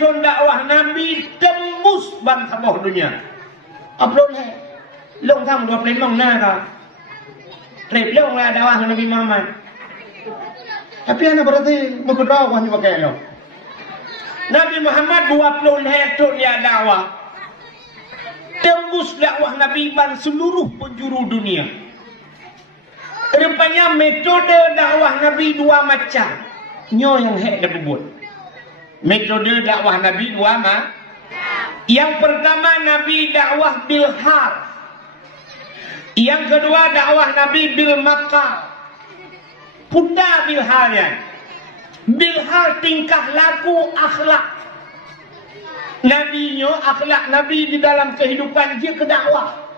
tahun dakwah Nabi tembus bangsa bawah dunia. Upload le. Long tham 20 long na ka. Trip long lah dakwah Nabi Muhammad. Tapi ana berarti mengkodra wah ni pakai lo. Nabi Muhammad 20 tahun dia dakwah. Tembus dakwah Nabi ban seluruh penjuru dunia. Rupanya metode dakwah Nabi dua macam. Nyo yang hek dah buat. Metode dakwah Nabi dua macam. Yang pertama Nabi dakwah bil hal. Yang kedua dakwah Nabi bil maqal. Putar bil halnya. Bil hal tingkah laku akhlak. Nabi nyo akhlak Nabi di dalam kehidupan dia ke dakwah.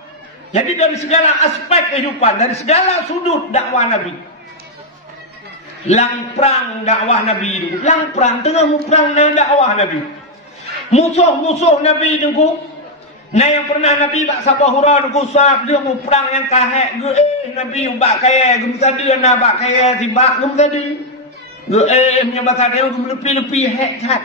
Jadi dari segala aspek kehidupan, dari segala sudut dakwah Nabi. Lang perang dakwah Nabi itu. Lang perang, tengah mu perang dakwah Nabi. Musuh-musuh Nabi itu. Nah yang pernah Nabi bak sabah hurau itu sahab dia mu perang yang kahek. Nabi bak kaya, gem tadi nak bak kaya tibak gem tadi. Punya bahasa dia gem lepi-lepi hek kat.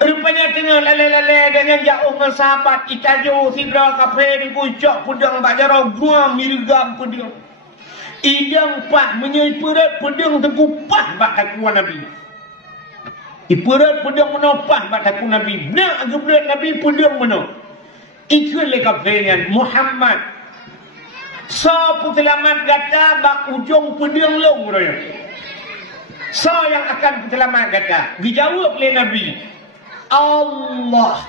Rupanya tengah lale-lale dengan jauh dengan sahabat kita jauh sidra kafe di puncak pedang bajarau gua mirgam pedang. Idang pah menyai perat pedang tegupah bak takuan Nabi. Iperat pedang menopah bak takuan Nabi. Nak gebret Nabi pedang menop. Itu le kafe dengan Muhammad. So putelamat gata bak ujung pedang long royo. So yang akan putelamat gata. Dijawab oleh Nabi. Allah.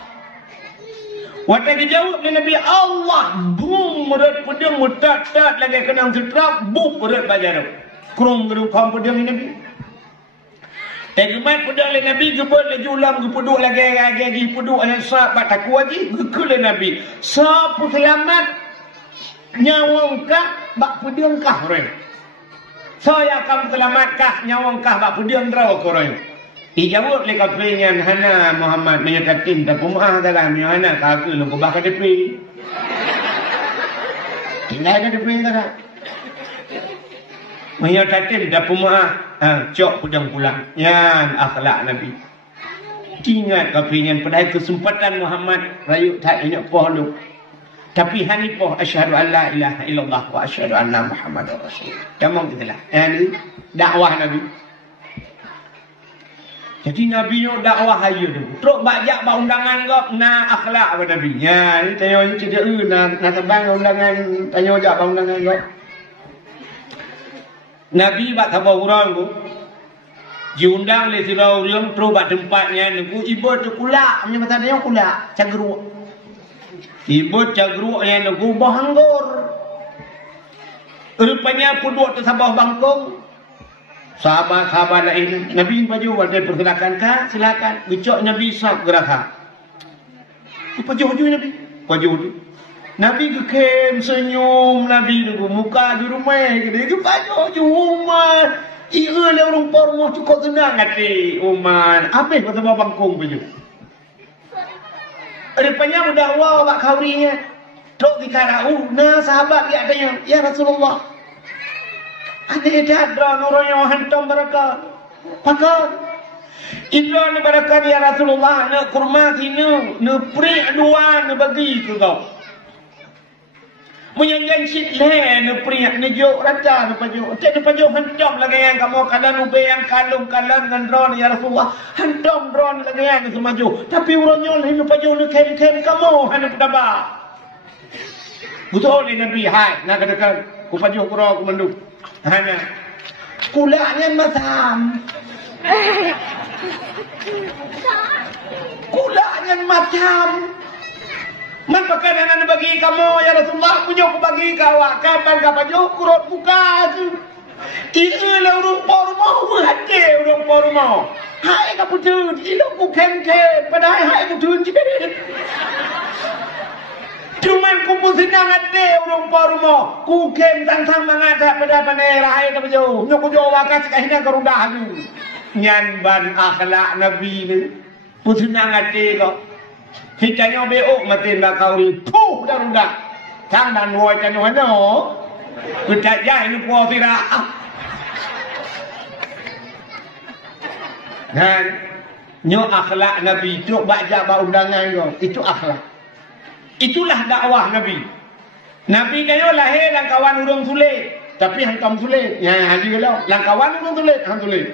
Waktu dijawab oleh Nabi Allah, boom berat pedang mutat-tat lagi kenang setrak, boom berat bajar. Krum gerung kaum pedang Nabi. Tegmat pedang oleh Nabi gebut lagi ulam gepuduk lagi gepuduk ayat sahabat takut lagi gekul oleh Nabi. Siapa selamat nyawang kah bak pedang kah orang. Saya akan selamat kah nyawang kah bak pedang draw orang. Dijawab oleh kafirin hana Muhammad menyatakan tak pemah dalam yang hana kagak lu bakal depi. Tinggal ada depi tak? Menyatakan tak pemah cok pedang pulang. Yan akhlak Nabi. Ingat kafirin pada kesempatan Muhammad rayuk tak ingat poh lu. Tapi hanifah asyhadu an la ilaha illallah wa asyhadu anna Muhammadar Rasul. Tamam gitulah. Ini dakwah Nabi. Jadi Nabi yo dakwah ayo tu. Teruk bajak ba undangan kau na akhlak apa Nabi. Ya, ni tanya ni cerita na tebang undangan tanya jak ba undangan kau. Nabi bak tabau urang tu. Diundang le sirau urang teruk bak tempatnya niku ibu tu kulak, punya mata dia kulak, cageruk. Ibu cageruknya niku bahanggur. Rupanya puduk tu sabah bangkong. Sahabat-sahabat lain Nabi baju dia persilakan kah? Silakan. Gecok Nabi sab geraka. Paju Nabi. Paju. Nabi kekem senyum Nabi tu muka di rumah dia tu paju rumah. Iya le orang pormo cukup senang hati Uman. Apa pasal bangkong baju. Rupanya berdakwah bak kaurinya. Tok dikarau na sahabat dia tanya, "Ya Rasulullah, ada jadra nuranya hantam barakat. Pakat. Ibran barakat ya Rasulullah nak kurma sini, nak prik dua nak bagi ke kau. Menyanyian sit le nak prik nak jok raja nak paju. Tak nak paju hantam lagi yang kamu kalan ube yang kalung kalan dengan drone ya Rasulullah. Hantam drone lagi yang semaju. Tapi urangnya nak paju nak kem kamu hendak dapat. Betul ni Nabi hai nak katakan ku paju kurang ku mandu. Hana kulaknya macam man pakanan bagi kamu ya Rasulullah punya aku bagi kau kapan kapan yo kurut buka tu ini lah urung pormo hati urung pormo hai ka putu ilo ku kente padahal hai putu jadi cuman kumpul senang ada orang pormo kukem tantang mengata pada panera hai ta bejo nyoko jawa ka sekahina kerudah tu nyan ban akhlak Nabi ni pusenang ada kok hitanya beok matin ba kauri puh darudah tang dan woi kan no kudak jai ni po tira dan nyo akhlak Nabi tu baca ba undangan kau itu akhlak. Itulah dakwah Nabi. Nabi kayo lahir langkawan urang sulit, tapi hantam sulit. Ya, haji kalau langkawan urang sulit, hantam sulit.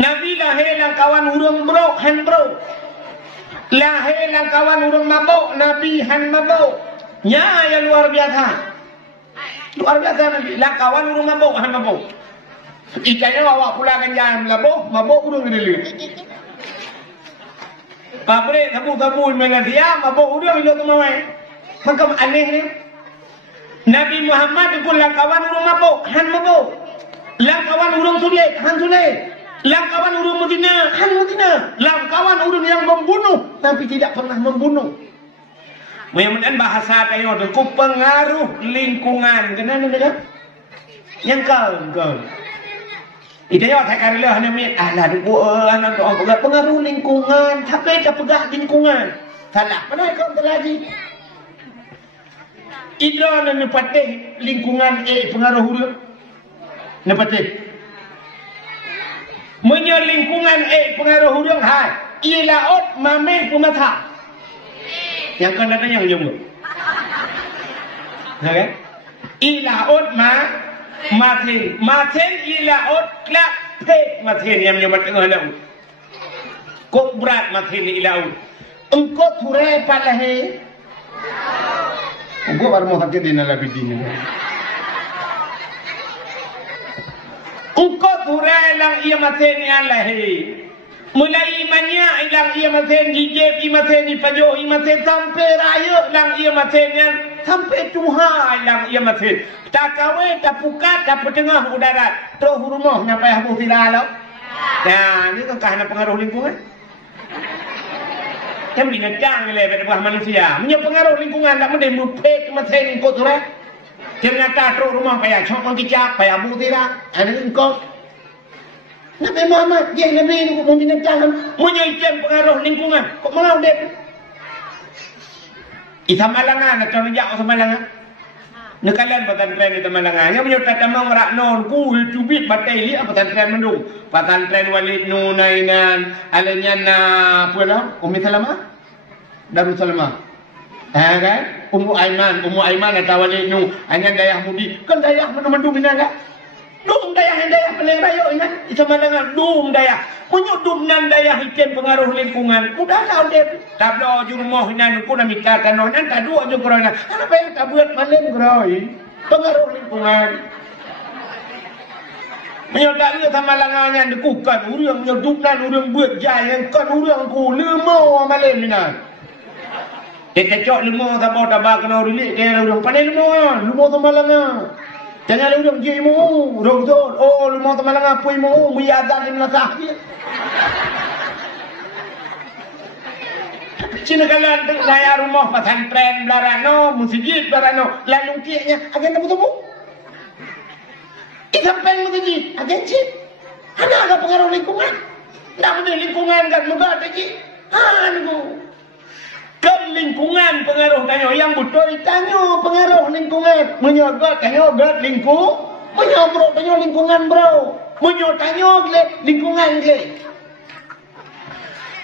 Nabi lahir langkawan urang brok, han brok. Lahir langkawan urang mabuk, Nabi han mabuk. Ya, yang luar biasa. Luar biasa Nabi. Langkawan urang mabuk, han mabuk. Ikannya awak pulakan jam mabuk urang gede. Pabrik tabu-tabu dengan dia mabuk udah ilo tumawai. Maka aneh ni. Nabi Muhammad pun langkawan urang mabuk, han mabuk. Langkawan urang sulit, han sulit. Langkawan urang Madinah, han Madinah. Langkawan urang yang membunuh tapi tidak pernah membunuh. Mudah-mudahan bahasa kayo tu pengaruh lingkungan. Kenapa ni kan? Yang kau. Idenya takkan lah ni lah tu anak tu orang pengaruh lingkungan tapi tak pegah lingkungan salah mana kau terlagi idra ni patih lingkungan pengaruh dia ni patih lingkungan pengaruh dia hai ilaut mameh pumata. Yang kan datang yang jumbo. Okay? Ilaut matin ilaut klak pek matin yang nyobat tengah laut. Kok berat matin ilaut. Engkau turai palahe. Engkau baru mau sakit di nalabi dini. Engkau turai lang ia matin yang lahe. Mulai imannya ilang ia maten gigit ia maten di pajo ia maten sampai raya lang ia maten yang sampai Tuhan lang ia maten tak kawe tak pukat tak petengah udara terus rumah nampai habu filalau. Nah ini kan karena pengaruh lingkungan. Kan binatang le pada buah manusia. Punya pengaruh lingkungan tak mesti mupek maten kau tu lah. Ternyata terus rumah payah cokong kicap payah habu filalau. Ini kau Nabi Muhammad, dia Nabi ini mau binatang, menyaikan pengaruh lingkungan. Kok malah dia? Sama langan, atau nejak sama langan. Nekalan pesantren di Tamalangan. Yang menyertai tamang raknon, kuih, cubit, batai, lihat pesantren mendung. Pesantren Walid Nunainan, alanya na, apa lah? Umi Salamah? Darul Salamah. Kan? Ummu Aiman atau Walid Nu, hanya dayah mudi. Kan dayah mendung minang kan? Dum dayah paling rayo ini sama dengan dum dayah punya dum nan dayah ikan pengaruh lingkungan udah tahu dia tak ada jurmoh nan ku nak minta kanon nan tak dua je kerana apa yang tak buat malam keroi pengaruh lingkungan menyertai dia sama langannya dikukan urang menyerdup nan urang buat jaya kan urang ku lemau malam ini dia kecok lemau tak bawa tabak kena urulik dia urang pandai lemau sama langan. Jangan lu dia mu, betul. Oh, lu mau teman apa mu, biadan di Melaka. Cina kalian daya rumah pesantren belarano, masjid belarano, lalu kianya agen apa tu? Kita pengen masjid, agen cip. Ada pengaruh lingkungan. Tak ada lingkungan kan mudah lagi. Anu. Kan lingkungan pengaruh tanya yang betul tanya pengaruh lingkungan menyogot tanya lingkung menyobrok tanya lingkungan bro menyot tanya lingkungan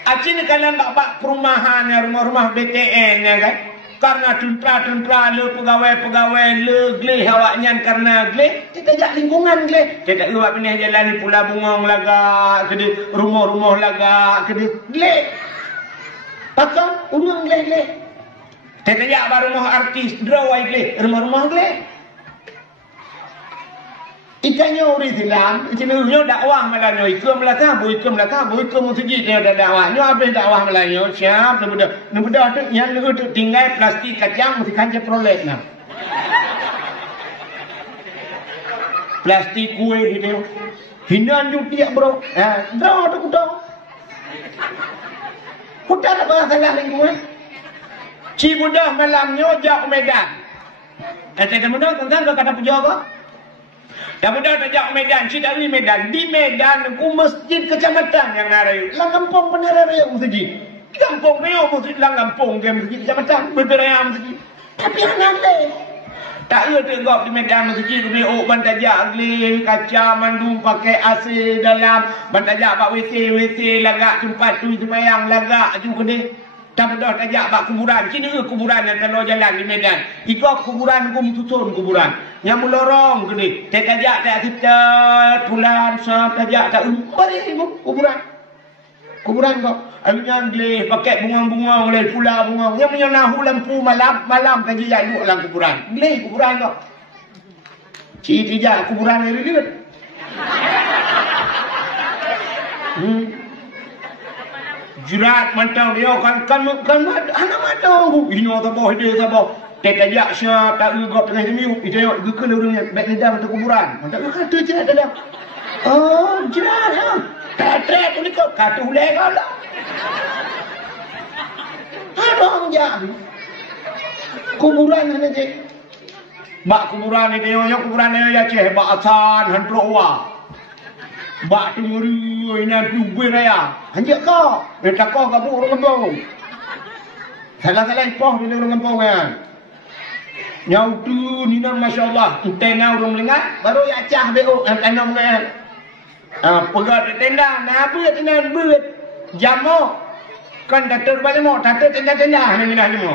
acin kalian tak bak perumahan ya rumah-rumah BTN ya kan karena tentera le pegawai le gle awaknya karena gle kita jak lingkungan gle kita luar pindah jalan di Pulau Bungong laga ke rumah-rumah laga ke gle Pasal urang gleh. Tetaya baru rumah artis drawai gleh, rumah gleh. Ikannya uri silam, ikannya dakwah malanyo, ikam melata, buikam musjid dia ada dakwah. Nyo habis dakwah malanyo, siap nebuda tu yang lu tu tinggal plastik kacang mesti kanja prolet nah. Plastik kue di dia. Hinan jutiak bro. Draw tu kudang. Hutan apa salah lingkungan? Cibudah malamnya jak Medan. Kata mudah tentang kata pejabat. Dah mudah jak Medan, dari Medan. Di Medan ku masjid kecamatan yang narai. Lang kampung penerarai masjid. Kampung dia masjid lang kampung ke masjid kecamatan berberaya masjid. Tapi anak le. Tak ada tengok di Medan masjid ni bantajak geli kaca mandung pakai AC dalam bantajak pak WC lagak tempat tu semayang lagak juga ni tak mudah tajak pak kuburan sini ke kuburan yang kalau jalan di Medan ikut kuburan kum susun kuburan yang melorong gini tajak tak sifat bulan sab tajak tak bari kuburan kok yang geli pakai bunga-bunga oleh pula bunga yang menyenahu lampu malam tadi ya duduk dalam kuburan geli kuburan kok tidak kuburan ni ribet jurat mantau dia kan anak mantau ini orang boh dia sabar tajak siap tak ugap tengah semiu itu yang gekal orangnya baik nedam tu kuburan tak kata je dalam oh jurat tak tu ni kau kata ulai kau lah Abang jam kuburan ni je. Bak kuburan ni tengok kuburan ni ya ceh bak asan hantu wa. Bak tumuri ini tu beraya. Hanjak kau, mereka kau kabu orang kampung. Salah poh di orang kampung kan. Nyau tu ni nama masya-Allah, tenda orang melengah baru ya cah beo tenda mengan. Pegat tenda, nak buat tenda buat. Jamok Kan datuk balik mau, datuk tenda-tenda ni minah ni mau.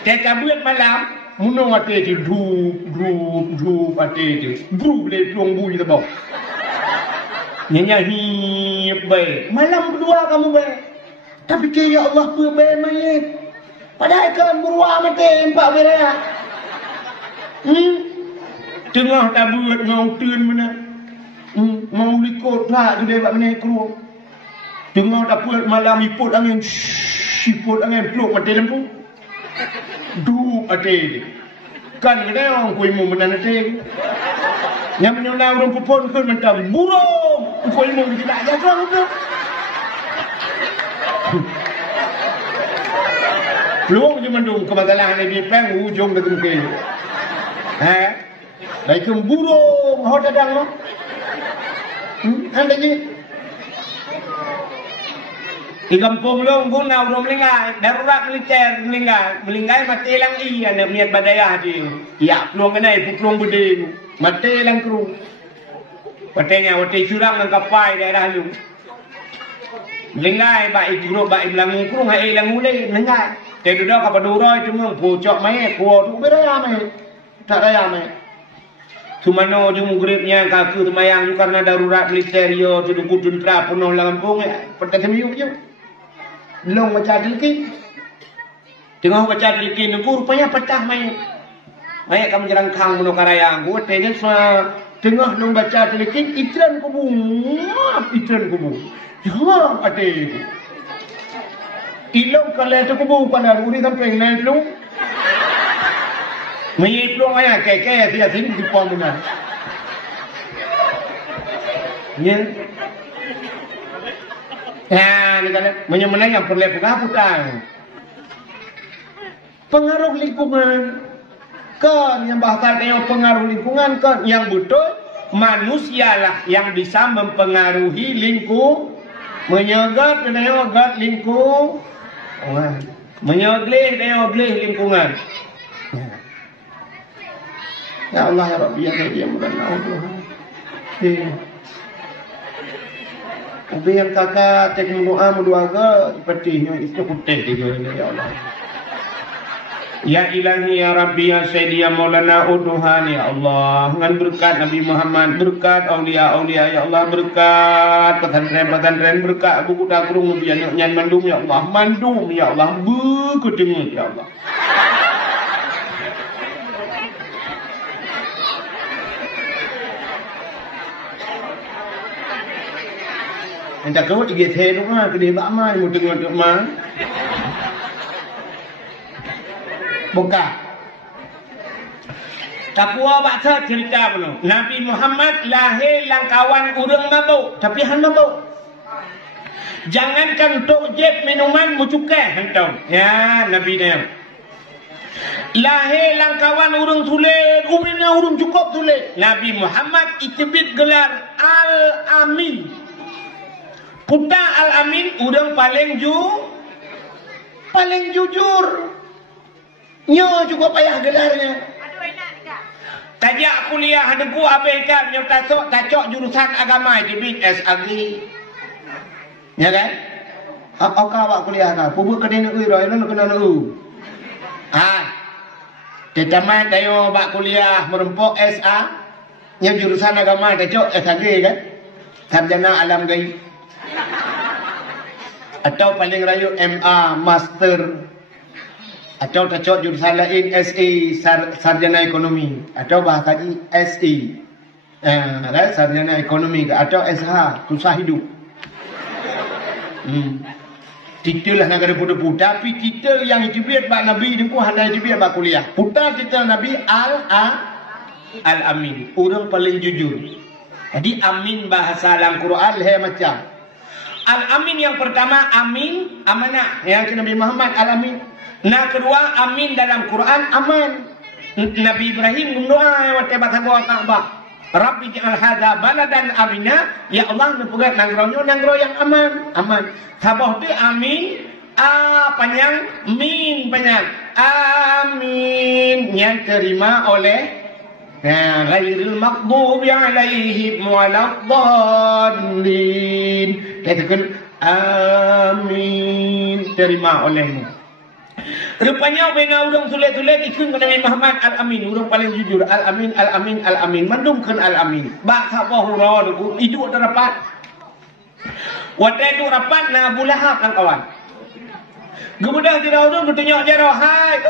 Kita buat malam, munong ate tu drup ate tu, drup le tuang bui tu bau. Nyanyi baik, malam berdua kamu baik. Tapi ke ya Allah pun baik main. Padahal kan beruah mati empat berak. Tengah tak buat ngau tun mana. Mau likut tak tu dia buat mana keluar. Tengah tak buat malam iput angin. Iput angin peluk mati lampu. Dup ate dia. Kan kena orang kuimu menan ate. Yang menyonang orang pupun kan macam burung. Kuimu tidak ada orang tu. Peluang je mendung ke masalah Nabi Peng ujung ke mungkin. Baik ke burung hot dadang no. Anda ni di kampung long pun nak orang melingkai, darurat militer melingkai mati lang ada niat badaya je. Ya peluang kena peluang beding mati lang kru. Patenya wati curang dengan kapai daerah lu. Melingkai baik grup baik belangu kru hai lang ulai melingkai. Dia dah kapal duroi cuma pucuk mai kuat tu beraya mai. Tak raya mai. Cuma no jum gripnya kaku temayang karena darurat militer yo tu kudun tra penuh lampung ya. Pertama semiu je. Long baca delkin. Tengah baca delkin tu rupanya pecah mai. Mai kamu jerangkang menuh karayang. Gua tanya semua tengah long baca delkin itran kubu. Jangan ada. Ilong kalau tu kubu pada uri sampai naik lu. Mai pelong ayah kayak dia sini di pom mana. Ya. Ni kan menyemenang yang perlepukan putang. Pengaruh lingkungan. Kan yang bahasa tengok pengaruh lingkungan kan yang betul manusialah yang bisa mempengaruhi lingkungan. Menyegat lingkungan. Menyegleh lingkungan. Ya Allah ya Rabbi ya Rabbi ya Tuhan. Ubi yang kakak teknik doa menduaga sepertinya itu putih dia ya Allah. Ya Ilahi ya Rabbi ya Sayyidi ya Maulana Tuhan ya Allah. Dengan berkat Nabi Muhammad, berkat aulia-aulia ya Allah, berkat pesantren-pesantren, berkat buku dakrung biar nyan mandum ya Allah, mandum ya Allah, berkedengar ya Allah. Entah kau tiga tu mah kedai bakma mu tengok mah. Buka. Takwa baca cerita penuh. Nabi Muhammad lahir langkawan urang mabuk, tapi han mabuk. Jangankan tok jeb minuman mucukai hentau. Ya Nabi dia. Lahir langkawan urang tulen, umurnya urang cukup tulen. Nabi Muhammad itibit gelar Al-Amin. Puta Al-Amin udang paling jujur. Nyo juga payah gelarnya. Tajak kuliah hadku abaikan nyo tacok jurusan agama di BSAG. Ya kan? Apa awak kuliah ka? Pubu kedene ui roi lu kena lu. Tetaman dayo bak kuliah merempok SA. Yang jurusan agama tacok SAG kan? Sarjana alam gaib. Atau paling rayu MA Master, atau cocok jurusan lain SE Sarjana Ekonomi, atau bahkan SE Sarjana Ekonomi, atau SH Susah Hidup. Titel lah negara putu, tapi titel yang diberi bak Nabi itu hanya diberi bak kuliah. Putar titel Nabi Al-Amin, orang paling jujur. Jadi amin bahasa dalam Quran macam Al-Amin yang pertama amin amanah yang Nabi Muhammad Al-Amin. Nah kedua amin dalam Quran aman. Nabi Ibrahim berdoa waktu batagua Ka'bah. Rabbi ja'al hadza baladan amina. Ya Allah nepegat nanggronyo yang aman. Sabah tu amin panjang min panjang. Amin yang terima oleh Ghairil maghdubi alaihim waladdallin. Katakan amin, terima olehmu. Rupanya bena urang tulis-tulis ikun ke Nabi Muhammad Al-Amin, urang paling jujur. Al-Amin, Al-Amin, Al-Amin. Mandumkan Al-Amin. Bak apa hurau tu itu rapat. Waktu itu rapat na Abu Lahab dan kawan. Kemudian tidak urang tu tengok jarah, hai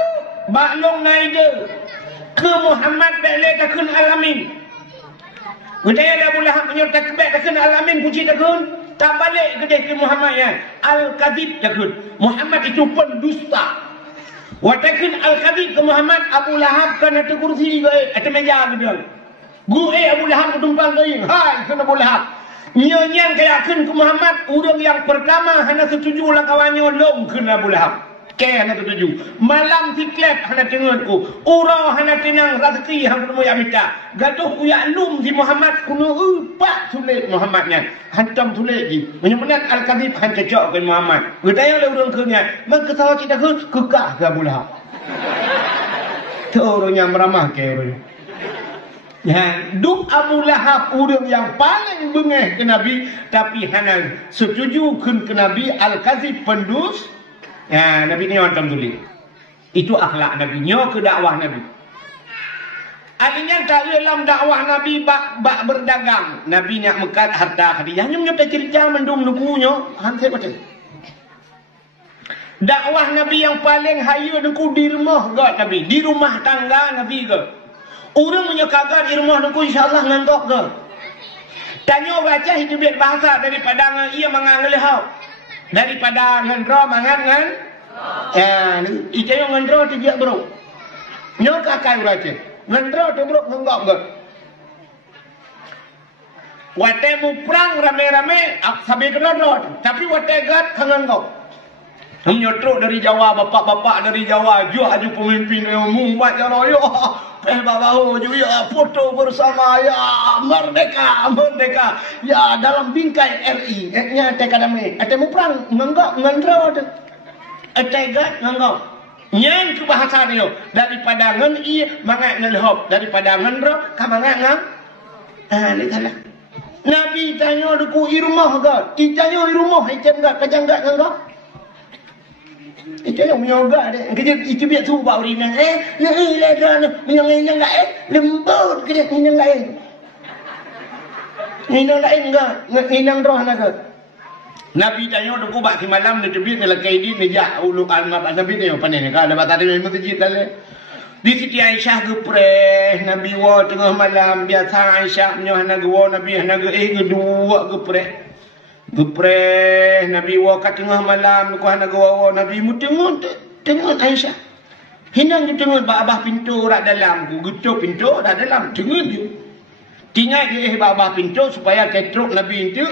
bak long naik je. Ke Muhammad balik takun Al-Amin. Kemudian Abu Lahab menyuruh takbir takun Al-Amin puji takun. Tak balik ke Muhammad ya. Al-Kadhib takun. Muhammad itu pendusta. Watakin Al-Kadhib ke Muhammad, Abu Lahab kan ada kursi ke atas meja ke. Gue Abu Lahab tumpang ke ini. Hai kena Abu Lahab. Nyanyian kayakan ke Muhammad, orang yang pertama hanya setuju lah kawannya long kena Abu Lahab. Kaya hanya setuju. Malam tiklep hanya tengok ku. Urau hanya tenang rezeki hang ketemu yang minta. Gaduh ku yak lum si Muhammad kuno upak tulis Muhammadnya. Hantam tulis lagi. Menyebutkan Al-Kadhib han cocok ke Muhammad. Bertanya oleh orang kenya, "Mak ketawa kita ke kekah ke Abu Lahab?" Tu orangnya meramah ke orang. Ya, duk Abu Lahab orang yang paling bengeh ke Nabi tapi hanya setuju ke Nabi Al-Kadhib pendus. Ya, Nabi ni orang tulis. Itu akhlak Nabi. Nyo ke dakwah Nabi. Artinya tak dalam dakwah Nabi bak berdagang. Nabi nak mekat harta Khadijah. Nyo tak cerita mendung nukunya. Hansip macam. Dakwah Nabi yang paling hayu nuku di rumah ke Nabi. Di rumah tangga Nabi ke. Orang menyekakan di rumah nuku insyaAllah nganggok ke. Tanya baca hidup bahasa daripada ia mengangelihau. Daripada ngendro mangan ngan itu yang ngendro tidak bro nyok akan baca ngendro tu bro ngenggok ke wate mu perang rame-rame sampai kena rot tapi wate gat ngenggok nyotro dari Jawa bapak-bapak dari Jawa ju aju pemimpin yang muat ya royo bawa juga foto bersama ya merdeka ya dalam bingkai RI nya tekadame atemu perang nganggap ngandro etegat nganggap nyen ke bahasa dia daripada ngan i mangat ngelhop daripada ngandro ka mangat ngang lihatlah Nabi tanya deku i rumah ke tanya i rumah icem gak kajanggat nganggap itu yang menyoga deh. Kerja itu biar tu bawa ringan. Lah dah minang lain lembut kerja minang lain. Minang lain enggak, minang roh naga. Nabi tanya deku bak malam ni tebit ni lakai di meja ulu almat Nabi ni apa ni kalau dapat tadi memang terjit dah. Di Siti Aisyah gepreh Nabi wa tengah malam biasa Aisyah menyoh naga wa Nabi naga kedua gepreh. Gepreh Nabi wakat tengah malam ku hana gawa Nabi mu tengok Aisyah. Hinang dia tengok abah pintu rak dalam ku getuk pintu rak dalam tengok dia. Tinggal dia abah pintu supaya ketruk Nabi itu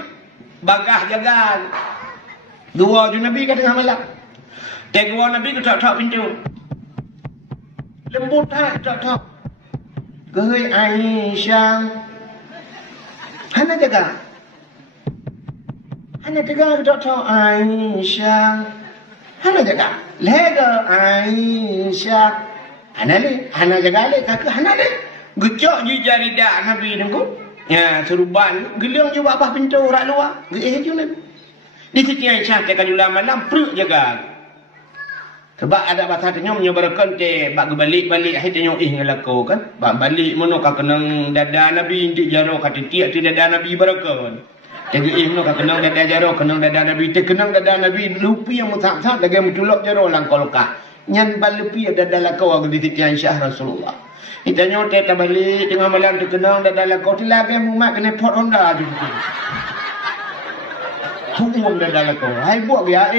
bagah jaga. Dua ju Nabi kat tengah malam. Tengok Nabi ketok-tok pintu. Lembut tak tok-tok. Gehoi Aisyah. Hana jaga. Hana jaga Dr. Aisyah. Hana jaga. Lega Aisyah. Hana jaga le kakak hana le. Gejok je jari dak Nabi nunggu. Ya, seruban geliang je abah pintu rak luar. Ge je Nabi. Di Siti Aisyah tekan ulang malam perut jaga. Sebab ada bahasa tanya menyebarkan te bak balik-balik hai tanya ngelako kan. Bak balik mono ka kenang dada Nabi indik jaro kata tiak ti dada Nabi barakon. Jadi no kenang dada jaro kenang dada Nabi te kenang dada Nabi lupi yang mutak-tak lagi mutulok jaro langkolka. Nyan balupi dada lakau di Siti Aisyah Rasulullah. Itanya te balik tengah malam te kenang dada lakau ti lagi mumat kena pot Honda tu. Hukum dada lakau. Hai buat dia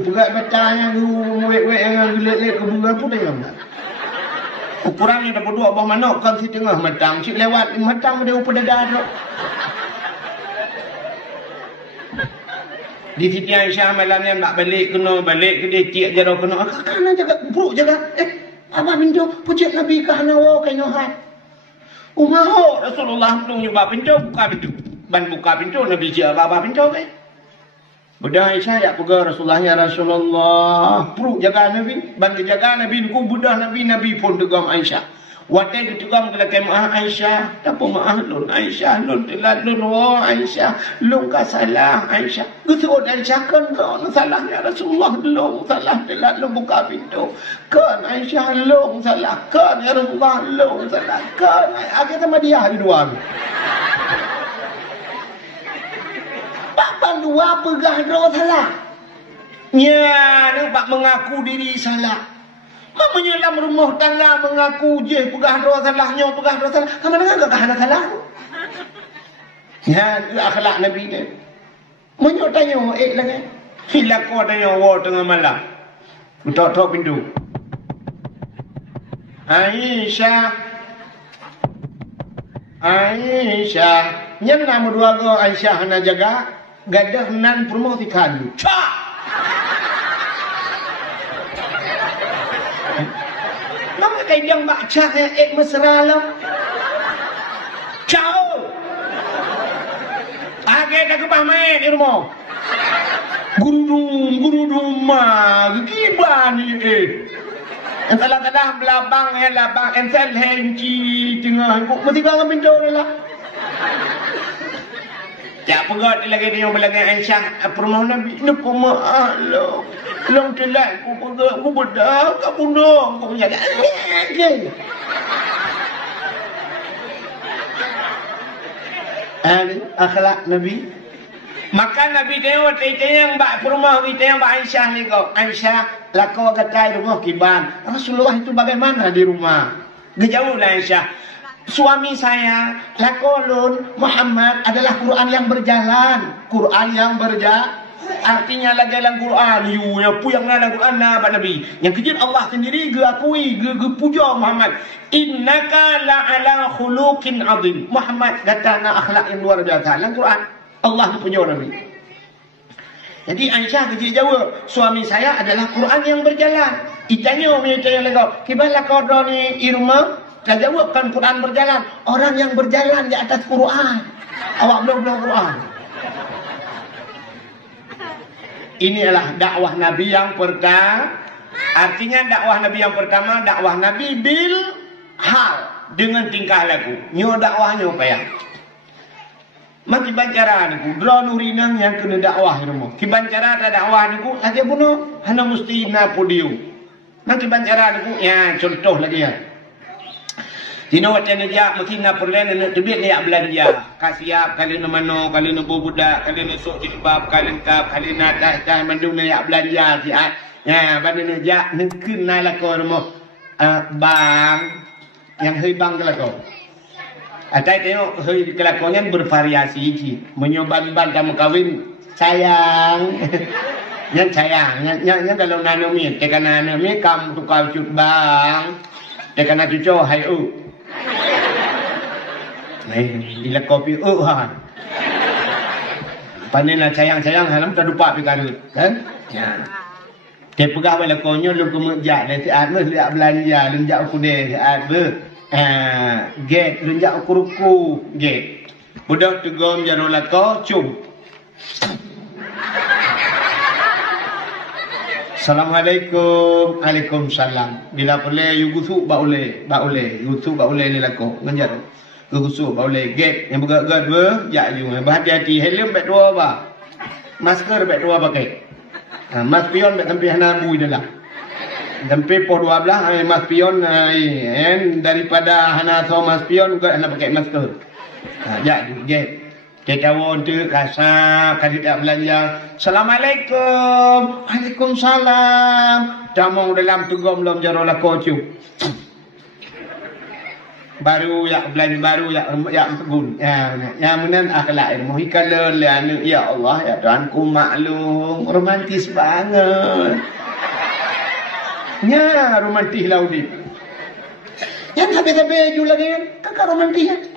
pegat batanya wek yang lek-lek kebulan pun tengok. Ukurannya dapat dua bawah manok kan si tengah matang si lewat matang dia upah dada tu. Di Siti Aisyah malam ni nak balik kena balik ke dia tiak jaro kena kakak jaga buruk jaga abah pintu pucuk Nabi ke hana wa kena hat umah Rasulullah tung nyoba pintu buka pintu ban buka pintu Nabi dia abah pintu ke budak Aisyah ya pegang Rasulullah ya Rasulullah buruk jaga Nabi ban jaga Nabi ku budak Nabi pun tegam Aisyah Watai ketika mengelakai maaf Aisyah. Tak apa maaf lun Aisyah. Lun telat lun Aisyah. Lun ka salah Aisyah. Ketua Aisyah kan lun salahnya Rasulullah. Lun salah telat lun buka pintu. Kan Aisyah lun salah. Kan ya Rasulullah lun salah. Kan. Akhirnya sama dia hari dua. Pak dua pegah doa salah. Ya, nampak mengaku diri salah. Mamanya dalam rumah tangga mengaku je pegah doa salahnya, pegah doa salah. Kamu dengar tak kahana salah? Ya, akhlak Nabi dia. Menyok tanya, lagi. Bila kau tanya, tengah malam. Tok pintu. Aisyah. Yang nama dua go Aisyah hana jaga. Gadah nan promosikan. Cak! Nama kay yang baca mesra lah. Ciao. Agak dah kepamai di rumah. Guru mah giban ni Entah belabang labang ensel henci tengah kok mesti kau pintu lah. Tak pegat lagi dia belakang Aisyah permohon Nabi ni pemaaf lo. Long telat ku pegat ku bedak kat pundak ku menjaga. Akhlak Nabi. Maka Nabi tengok yang bak perumah yang bak Aisyah ni kau. Aisyah lakau katai rumah kiban. Rasulullah itu bagaimana di rumah? Gejauhlah Aisyah. Suami saya, lakolun Muhammad adalah Quran yang berjalan. Quran yang berjalan. Artinya lagi dalam Quran. Yang dalam Quran Pak Nabi. Yang kejut Allah sendiri geakui, puja Muhammad. Innaka la'ala khuluqin azim. Muhammad kata nak akhlak yang luar biasa. Dalam Quran Allah puja Nabi. Jadi Aisyah kecil jawab, suami saya adalah Quran yang berjalan. Itanya lagi. Kibala kau ni Irma. Dah jawab kan Quran berjalan. Orang yang berjalan di atas Quran. Awak belum Quran. Ini adalah dakwah Nabi yang pertama. Artinya dakwah Nabi yang pertama, dakwah Nabi bil hal. Dengan tingkah laku. Nyo dakwahnya apa ya? Maki bancara niku. Dra nurinang yang kena dakwah rumah. Ki bancara tak dakwah niku. Lagi puno. Hana mesti na podium. Maki bancara niku. Ya contoh lagi ya. Tino wacana dia mungkin nak perlen nak tebik ni belanja. Kasiap kali na mano, kali na budak, kali na sok jilbab, kali lengkap, kali na dah mandung nak belanja siat. Ya, bagi na dia nengkeun na lako rumah bang yang hei bang kelako. Atai tengok hei kelakonnya bervariasi ji. Menyoban-ban kamu kawin sayang. Yang sayang, yang kalau nano mi, tekan nano mi kam tukar cut bang. Tekan na cucu hai bila kopi panen sayang halam tak lupa pikir kan ya dia pegah bala konyo lu kemejak le siat me liak belanja lenjak kude siat be gate lenjak kuruku gate budak tegom jaro lako cum Assalamualaikum. Waalaikumsalam. Bila boleh you gusuk ba boleh. Gusuk ba boleh ni lako. Nganjar. Gusuk ba boleh. Gate yang bergerak ber ya you. Berhati-hati. Helm bet dua ba. Masker bet dua pakai. Mas pion bet sampai hana bui dah. Sampai po 12 mas pion daripada hana so mas pion kau hana pakai masker. Ya you gate. Kita wontu kasar kali tak belanja. Assalamualaikum. Waalaikumsalam. Damong dalam tugom lom jaro lako cu. Baru ya belanja baru ya pegun. Ya menan akhlak ilmu hikala le ya Allah ya Tuhanku maklum romantis banget. Ya romantis laudi. Yang habis-habis ju lagi kakak romantis.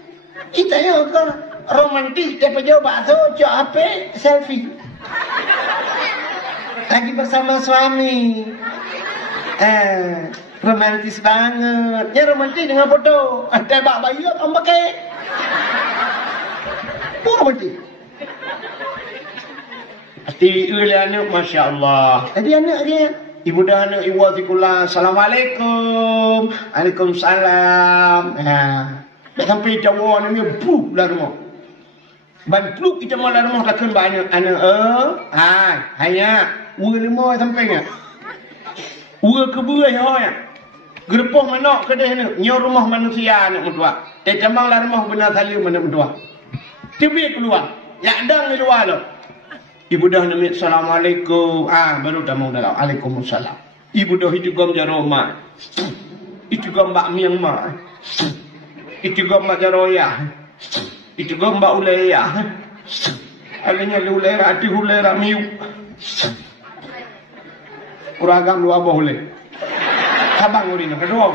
Kita ya kakak romantis dia pergi bakso cok HP selfie lagi bersama suami romantis banget ya romantis dengan foto tebak bayi apa pakai romantis hati anak Masya Allah jadi anak dia Ibu dah nak ibu tikula assalamualaikum, waalaikumsalam. Dah sampai Jawa ni bluk lah rumah. Ban bluk kita malah rumah takkan banyak anak hanya ua lima sampai nya. Ua kebuai hoy. Gerpoh manok kedeh ni, nyo rumah manusia nak mentua. Camang lah rumah benar tali mana mentua. Tibi keluar. Ya dang di luar lo. Ibu dah namit assalamualaikum. Baru dah mau dalam. Waalaikumsalam. Ibu dah itu gom jaroma. Itu gom bak miang ma. Itu gom bak jaroya. Itu gom bak uleya. Alanya ulera ati ulera miu. Kuragam dua boleh. Tabang urino kedua.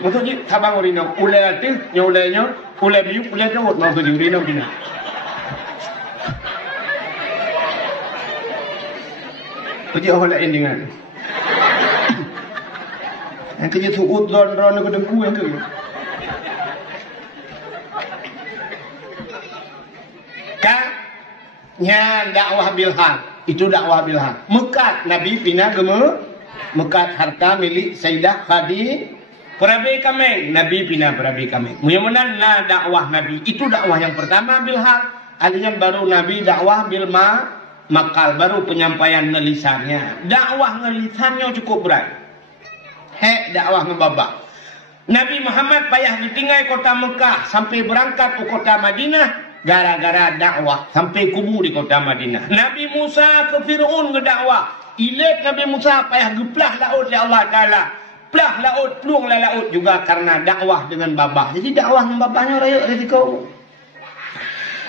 Maksudnya tabang urino uleya ti nyolenya ule miu ule jawat mau tu urino bina. Kerja awak lain dengan yang kerja tu udron-ron ke dengku yang tu kan nya dakwah bilhaq itu dakwah bilhaq mekat Nabi pina gema mekat harta milik Sayyidah Khadijah perabi kami Nabi pina perabi kami muyamunan na dakwah Nabi itu dakwah yang pertama bilhaq alian baru Nabi dakwah bilma makal baru penyampaian ngelisannya. Dakwah ngelisannya cukup berat. Dakwah ngebabak. Nabi Muhammad payah ditinggal kota Mekah sampai berangkat ke kota Madinah gara-gara dakwah sampai kubu di kota Madinah. Nabi Musa ke Fir'aun ngedakwah. Ilet Nabi Musa payah geplah laut oleh Allah Taala. Plah laut, pluang laut juga karena dakwah dengan babah. Jadi dakwah ngebabahnya raya resiko.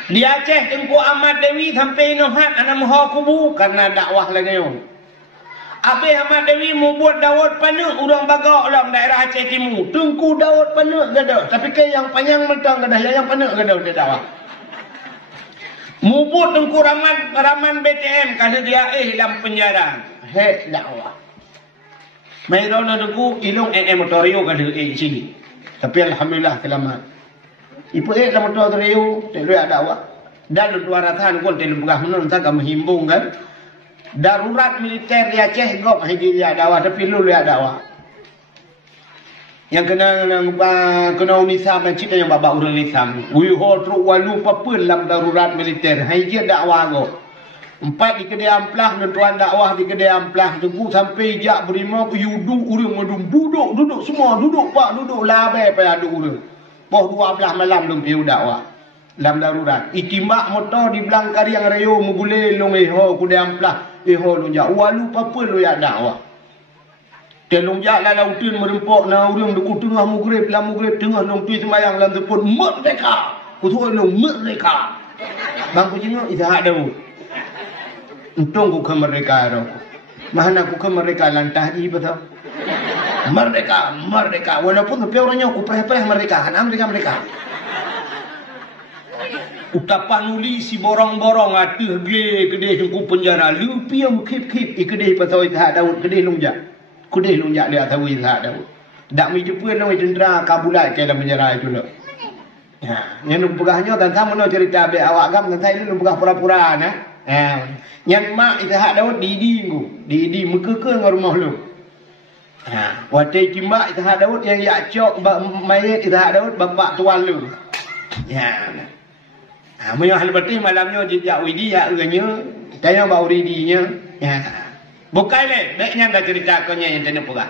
Di Aceh Tengku Ahmad Dewi sampai Nohat anak maha kubu karena dakwah lagi yo. Habis Ahmad Dewi mau buat Daud Panek orang bagak orang daerah Aceh Timur. Tengku Daud Panek gada. Tapi ke yang panjang mentang gada yang Panek gada dia dakwah. Mau buat Tengku Raman BTM kada dia dalam penjara. Dakwah. Mai rona Tengku ilung motorio kada sini. Tapi alhamdulillah selamat. Ibu dalam motor teriu, telu ada awak. Dan 200-an kol telu begah menun tak menghimbung kan. Darurat militer di Aceh gop hidi dia ada awak tapi lu ada awak. Yang kena unisam dan cita yang babak urang lisam. Wi ho truk walu papun dalam darurat militer. Hai dia dakwah go. 4 di kedai amplah dan tuan dakwah di kedai amplah tunggu sampai jak berima yudu urang medum duduk semua duduk pak duduk labai pa ada urang. Poh 12 malam belum piu dakwah. Dalam darurat. Itimbak motor di belangkar yang rayo megule long ho kuda amplah. Ho lunjak. Walu apa lu ya dakwah. Telung jak la lautin merempok na urang deku tengah maghrib la maghrib tengah long pi sembayang lan tepun merdeka. Kutu long merdeka. Bang ku jengok izah dau. Untung ku ke merdeka ro. Mana ku ke merdeka lantah i betul. Merdeka walaupun tapi orangnya aku pereh-pereh merdeka utapan uli si borong-borong atuh gede ku penjara lupi yang kip ikede pasal Ishak Daud gede lunjak dia tahu Ishak Daud dak mi jepun nang jendera kabulat ke dalam penjara itu lo yang lu pegahnya dan sama no cerita be awak gam dan saya lu pegah pura-pura nah yang mak Ishak Daud didi mekeke ngau rumah lu. Watai timbak Ishak Daud yang yakcok mayat Ishak Daud bapak tuan lu. Maya halbati malamnya jejak widi ya urangnya tanya bau ridinya. Bukan le, deknya dah cerita konya yang tanya pegah.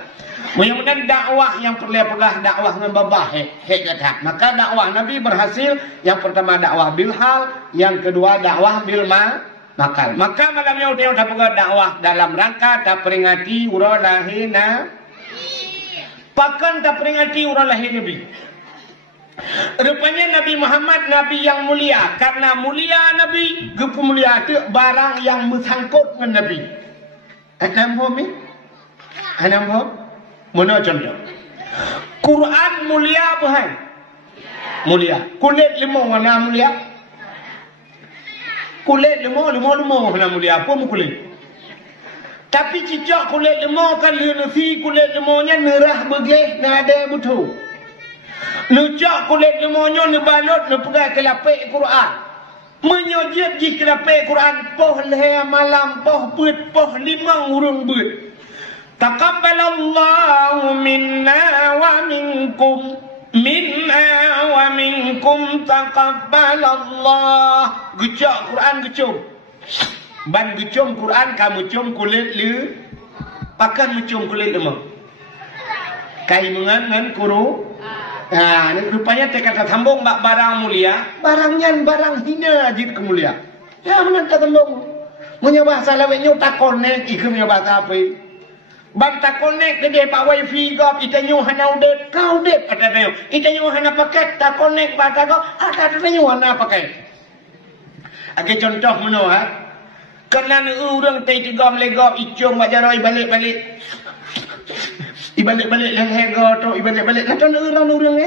Mudah-mudahan dakwah yang perlu pegah dakwah dengan babah kata. Maka dakwah Nabi berhasil. Yang pertama dakwah bilhal, yang kedua dakwah bilma makal. Maka malamnya udah pegah dakwah dalam rangka tak peringati urang lahina pakan tak peringati orang lahir Nabi. Rupanya Nabi Muhammad Nabi yang mulia. Karena mulia Nabi, gepu mulia itu barang yang bersangkut dengan Nabi. Anam homi? Mana contoh? Quran mulia bukan? Mulia. Kulit limau mana mulia? Kulit limau mana mulia? Apa mu kulit? Tapi cicak kulit lemah kan nasi kulit lemahnya nerah begleh nada betul. Nucak kulit lemahnya nebalut nepegai ke lapik Quran. Menyojit jih ke lapik Quran poh leh malam poh put poh limang urang but. Taqabbalallahu minna wa minkum. Minna wa minkum taqabbalallah. Gecok Quran gecum. Ban gecum Quran kamu cum kulit lu. Pakan mencum kulit lemah. Kai mengan kuru. Nah, ini rupanya kata sambung bak barang mulia. Barangnya barang hina ajit kemulia. Ya mengan kata sambung. Punya bahasa lawaknya tak connect ikhnya bahasa apa? Banta connect ke dia pak wifi gop itanyo hana udet kau udet kata dia itanyo hana paket tak connect bata gop ada itanyo hana paket age contoh meno ha kena urang tai tigam legop icung bajaroi balik-balik ibalik-balik lehego tu ibalik-balik nak urang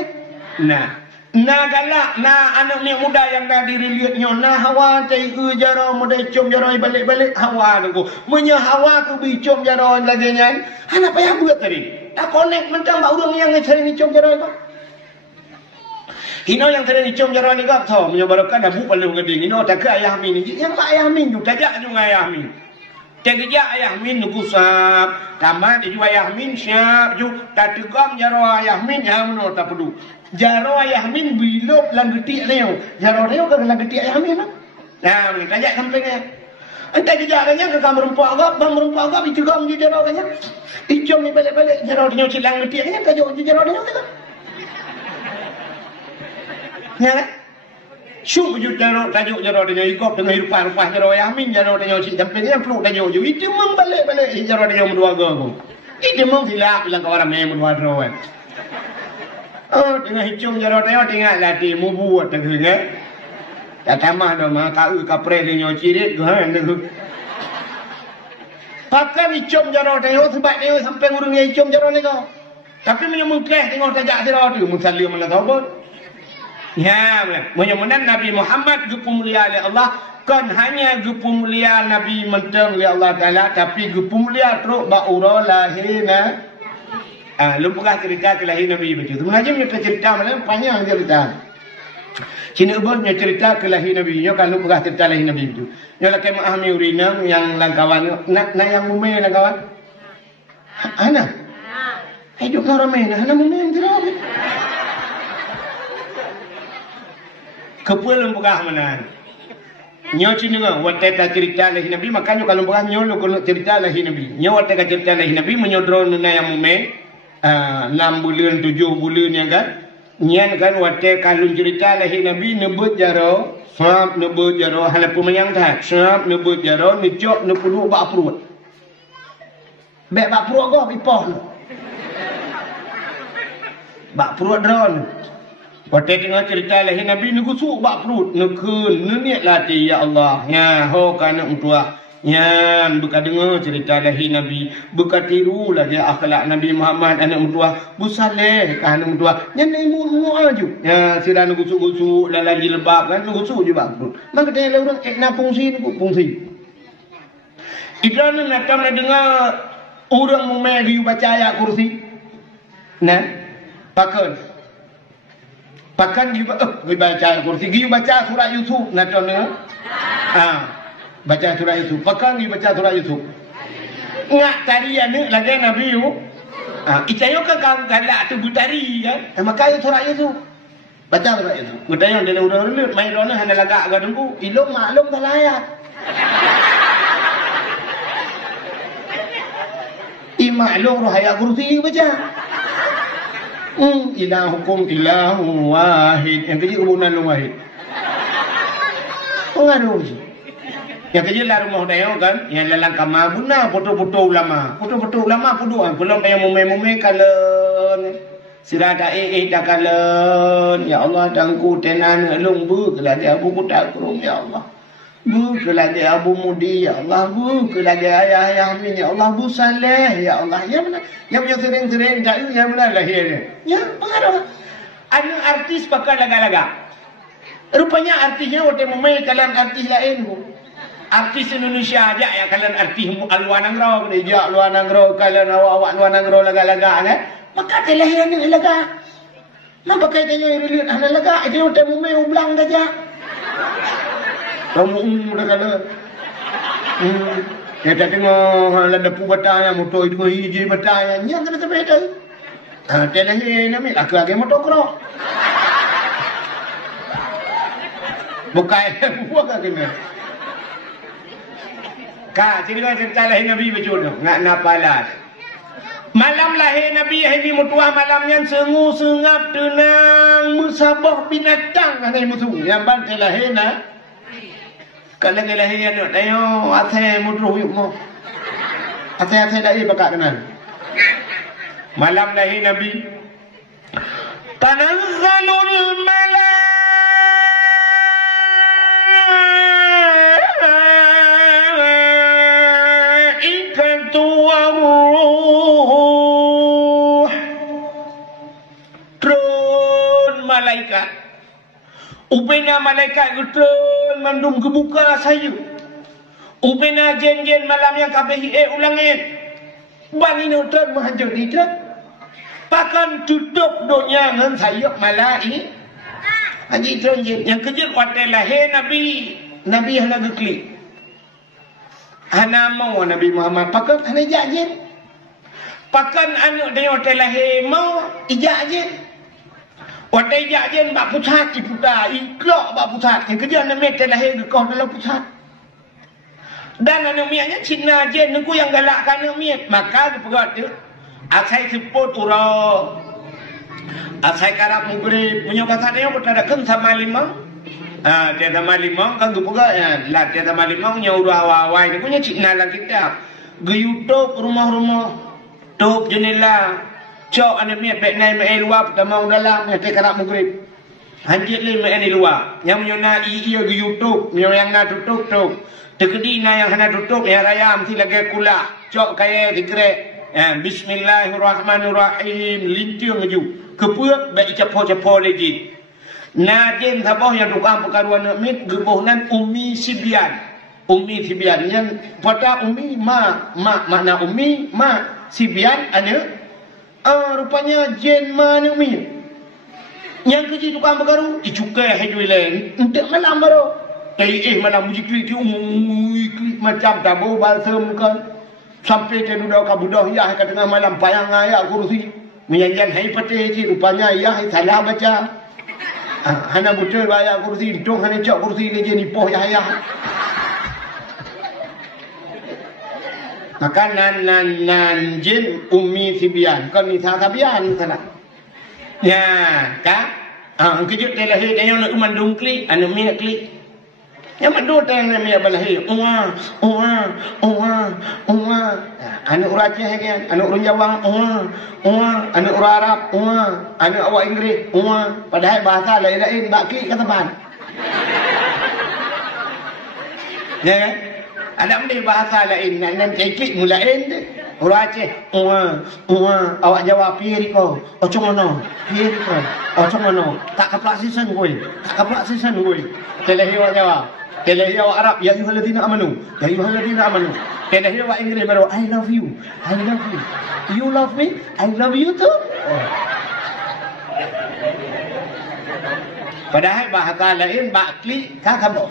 nah galak anak ni muda yang dah diriliatnya hawa tai jaro muda icum jaro balik-balik hawa tu munya hawa tu bicum jaro lagi nya ana payah buat tadi tak connect mentang bak urang yang cari icum jaro tu hino yang cari icum jaro ni gap tho munya barokah dah bu palu geding hino tak ke ayah min ni yang tak ayah min tu tajak juga ayah min tegja ayah min nugusap tamat ju ayah min siap ju tak tegam jaro ayah min yang meno tak perlu jaro ayah min bilop lang getik leo jaro leo ke lang getik ayah min nah ni tajak sampingnya ente kejaranya ke kamar rumput agak itu gam di jaro kanya icom ni balik-balik jaro dia cilang getik kanya tajuk jaro dia tu ya kan syuk ju jaro tajuk jaro dia ikop dengan rupa-rupa jaro ayah min jaro dia cik sampingnya perlu tajuk ju itu membalik-balik jaro dia mendua go itu mung silap bilang kawan ramai mendua drawan. Oh, tengah hicung jaro tengok tengok latih mubu tengah ke. Tak tamah dah mah kau kapre dia cirit ke han tu. Pakai hicung jaro tengok sebab dia sampai urang hicung jaro ni kau. Tapi menyambung keh tengok tajak jaro tu musalli malah kau pun. Ya, menyambungkan Nabi Muhammad gupu mulia oleh Allah kan hanya gupu mulia Nabi menteng oleh Allah Taala tapi gupu mulia teruk ba ura lahina. Lumpukah cerita kelahiran Nabi begitu. Mengaji punya cerita mana panjang cerita. Cina ubahnya cerita kelahiran Nabi. Nyo kan lumpukah cerita kelahiran Nabi begitu. Nyo lakai mahami urinang yang langkawan. Nak yang mumai langkawan. Ana. Hidup kau ramai na. Ana mumai yang cerita. Kepul lumpukah mana? Nyo cina ngah. Wateta cerita kelahiran Nabi. Maka nyo kalau lumpukah nyo cerita kelahiran Nabi. Nyo wateta cerita kelahiran Nabi. Menyodron na yang mumai. 6 bulan 7 bulan yang kan nyan kan wate kalun cerita lahir Nabi nebut jaro sab nebut jaro halapu mayang tak sab nebut jaro nicok nepulu bak perut bek bak perut go ipoh bak perut dron wate tengah cerita lahir Nabi negusuk bak perut nekun neniat latih ya Allah ya ho kana untua yan buka dengar cerita lahir Nabi buka tiru lagi akhlak Nabi Muhammad anak mentua busaleh kan anak mentua yang imu aju ya sira gusuk-gusuk lalan jilbab kan gusuk je bang maka dia orang nak fungsi iklan nak kami dengar orang mumai dia baca ayat kursi nah pakan dia baca ayat kursi dia baca surah Yusuf nak dengar baca surah Yusuf. Pakai baca surah Yusuf. Ngak tarian ni lagi Nabi yu. Itayo ke galak tu butari kan. Maka surah Yusuf. Baca surah Yusuf. Mudahnya dia udah main rona hanya lagak agak dengku. Ilmu maklum dalam ayat. Imaklum roh ayat kursi baca. Ilahukum ilahu wahid. Yang kecil kebunan lu wahid. Pengaruh je. Yang kerja lah rumah dia kan, yang lalang kamar guna foto-foto ulama puduan, belum yang mumai kalen, sirada dah kalen, ya Allah dangku tenan elung bu keladi abu kutak kurung ya Allah, bu keladi abu mudi ya Allah, bu keladi ayah min ya Allah, bu saleh ya Allah, ya mana, yang punya sering-sering tak yang mana lahir, ya pengaruh, ada artis pakai laga-laga, rupanya artisnya waktu mumai kalian artis lain bu. Artis Indonesia aja ya kalian artis luar negara dia luar negara kalian awak luar negara laga-laga kan maka kelahiran ni laga nak pakai tanya religion ana laga itu temu me ublang saja kamu dah kala Kita tengok ada pu batang motor itu hiji batang nya kena sampai tu. Telah ni ambil laki motor kerok. Bukan buat kena. Kak, cerita lahir Nabi betul tu. Ngak napalah. Malam lahir Nabi hari mutuah malamnya sengu sengap tenang musabah binatang ada musuh. Yang bantai lahir nak. Kalau lagi lahir nak tayo atai mutuh yuk mo. Atai lahir bakal kenal. Malam lahir Nabi. Tanazzalul malaikatu waruh. Turun malaikat. Upena malaikat turun mandum kebuka saya. Upena jen-jen malam yang kabehi ulangin. Balino turun mahajur di turun. Pakan tutup dunia dengan sayap malai. Haji Tronjit yang kejut watai lahir Nabi. Nabi yang lagu klik. Hana mau Nabi Muhammad. Pakan hana ijak je. Pakan anak dia watai lahir mau ijak je. Watai ijak je bak pusat iputa. Iklok bak pusat. Yang kejut anak watai lahir gekau dalam pusat. Dan anak miaknya Cina je. Nunggu yang galakkan anak miak. Maka dia pegat tu. Asai seput urau. Asai karap mugrib. Punya bahasa dia pun ada kan sama limang. Dia sama limang kan tu juga ya. Lah dia sama limang nya urau awal ni punya Cina lah kita. Ge YouTube rumah-rumah. Top jendela. Cok ane mi pek nai mai luar pertama dalam dia karap mugrib. Hanjit le mai ni luar. Yang menyona iyo ge YouTube, yang na tutup tu. Tekedi na yang hana tutup ya raya mesti lagi kula. Cok kaya digrek. Bismillahirrahmanirrahim. Lintiung ngeju. Kepuak baik capo-capo lagi. Najen saboh yang tukang perkaruan mit gebuhnan Umi Sibian. Umi Sibian yang pada Umi makna Umi Sibian ada. Rupanya jen mana Umi. Yang kerja tukang perkaru dicukai hidui lain. Untuk malam baru. Malam muzik klik macam tabu balsam kan. Sampai dia duduk ke budak ya ke tengah malam payang ayat kursi menyanyian hai pete ji rupanya ya salah baca hana betul ayat kursi dong hana cok kursi ni je nipoh ya maka nan jin Umi Sibian kan ni sabian sana ya ka kejut dia lahir dia yang nak mandung klik anu mi nak klik yang mandung tang mi balahir anak orang Aceh kan, anak orang Jawa, anak orang Arab, anak awak Inggeris, padahal bahasa lain-lain baki kata ban. Ya kan? Ada mesti bahasa lain, nan cekik mulain tu. Orang Aceh, awak Jawa piri ko, ocong mana? Piri ko, ocong mana? Tak kaplak season gue, tak kaplak season gue. Telehi awak Jawa. Telehi awak Arab, ya ayyuhalladzina amanu, ya ayyuhalladzina amanu. Telehi awak Inggeris baru, I love you, I love you. You love me, I love you too. Padahal bahasa lain bak klik kakak.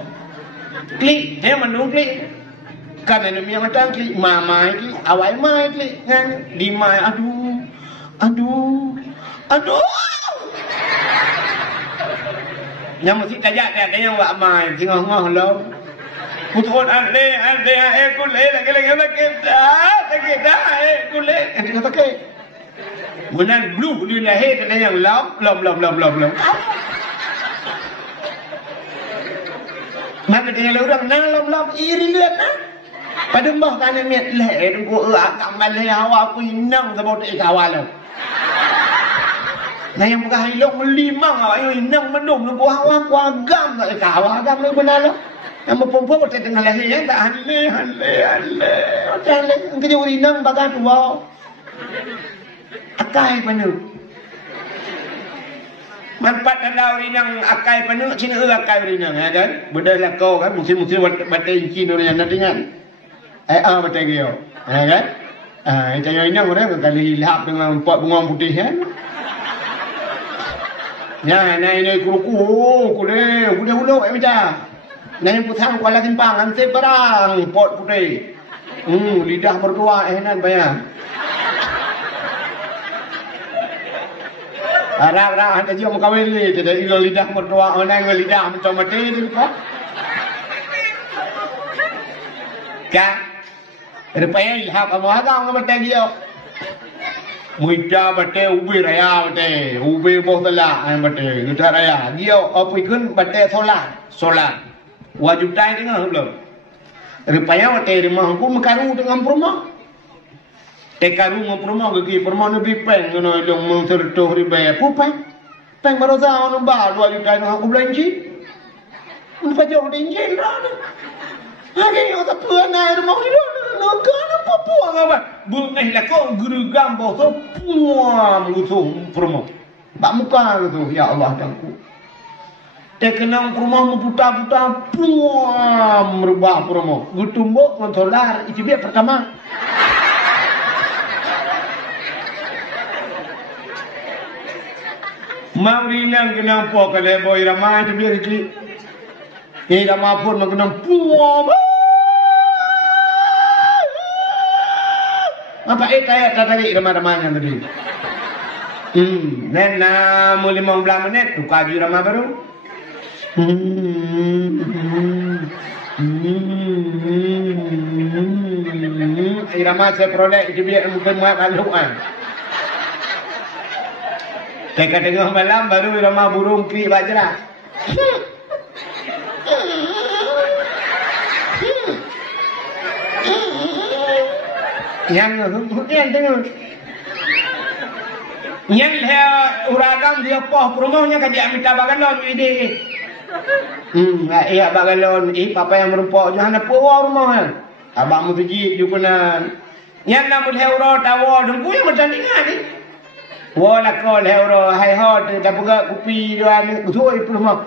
Klik, dia menung klik. Kan ada yang macam klik, mamai klik, awal mai klik, kan? Di mai, aduh. Yang mesti tajak dia yang buat mai, tengah-tengah lo. Putus ade, kule, lagi sakit dah, kule, kita sakit. Bukan blue dia lahir dia yang lom. Mana dia orang nang lom iri lihat nah. Pada mbah kan miat leh tunggu amal leh awak aku inang sebab tak awal lo. Nah yang bukan hilok melimang awak yang inang mendung tunggu awak aku agam tak awak agam lo benar lo. Yang perempuan tak tengah lahir yang tak hale. Macam leh kerja inang bagai tua. Akai penuh. Manfaat adalah inang akai penuh cina akai inang ya kan. Benda lah kau kan musim batai cina orang yang dengan. Betul ke ya? Kan? Itu yang orang kali lihat dengan pot bunga putih kan? Ya, ini kuku, kuda macam. Ini putang kuala timpang, nanti barang pot putih. Lidah berdua nan bayar. Arah hantar dia muka wili, tidak ilo lidah berdua orang lidah macam mati ni kok. Kan? Rupanya ilham kamu ada orang bertanya dia. Muda bate ubi raya bate, ubi bohla an bate, udah raya. Dia apa ikun bate solat. Wajib tay dengan belum. Rupanya bate rumah aku mekaru dengan rumah. Tekaru rumah gigi rumah nabi peng ngono long motor to ribaya pupeng. Peng baru tahu nu ba wajib tay dengan aku belanji. Apa jauh dinjin dah. Hari yo tak pernah rumah itu. Nak apa puang apa? Bungai lah kau guru gambar tu puang gitu promo. Tak muka gitu ya Allah tangku. Tekenang promo putar puang merubah promo. Gutumbok kontrolar itu dia pertama. Maurinang kenang po kalau boy ramai itu dia itu. Ini ramai pun mengenang puang. Apa kaya tadi ramah-ramahnya tadi? Nah, mau 15 menit tukar je ramah baru. Ramah saya produk itu biar mungkin muat aluan. Tengah malam baru ramah burung kri bajra. Yang tengok. Yang uragam dia poh rumahnya kajak minta bagalon ide. Iya bagalon papa yang merumpok jangan apa rumah kan. Abang mu tuji jukunan. Yang namun euro tawo dengku yang bertandingan ni. Wala kol euro hai hot dah buka kopi doan utoi rumah.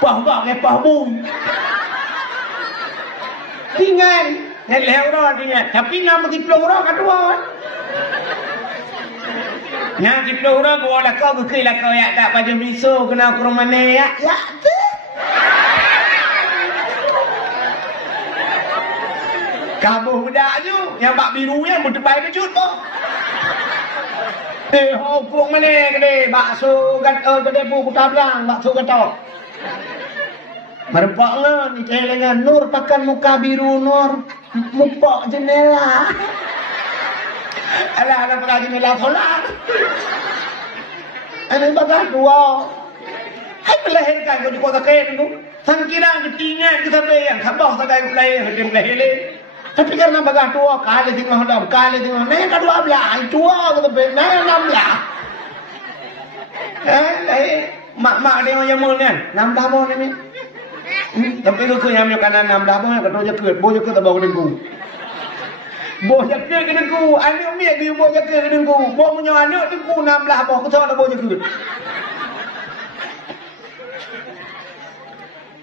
Poh ke poh bung. Tinggal, euro tinggal. Tapi nama di euro kedua. Nah di euro gua lah kau lah kau ya tak pada miso kena ke rumah ni ya. Ya tu. Kamu budak tu yang bak biru yang berdebai kejut tu. Hopung mana kene bakso gede bu kutablang bakso getok. Merempak ni dengan Nur pakai muka biru Nur mupok jendela. Alah pakai jendela solar. Ini bagai dua. Hai melahirkan kau di kota kaya tu. Sangkirang ketinggian kita bayang khabah sagai pelai hedim lahir. Tapi karena bagai dua kali tengok dam kali tengok. Nah kedua belah dua kita bayang. Nah 16. Mak dia yang mau ni 16 mau ni. Tapi tuคือyang kanan 16 บ่ก็ต้องจะเกิดบ่จะเกิดตะบ่กันกูบ่จะเกิดกันกูอันนี้เมียดีบ่จะเกิดกันกูบ่มึงอันนี้ถึงกู16บ่ก็ทอดบ่จะเกิด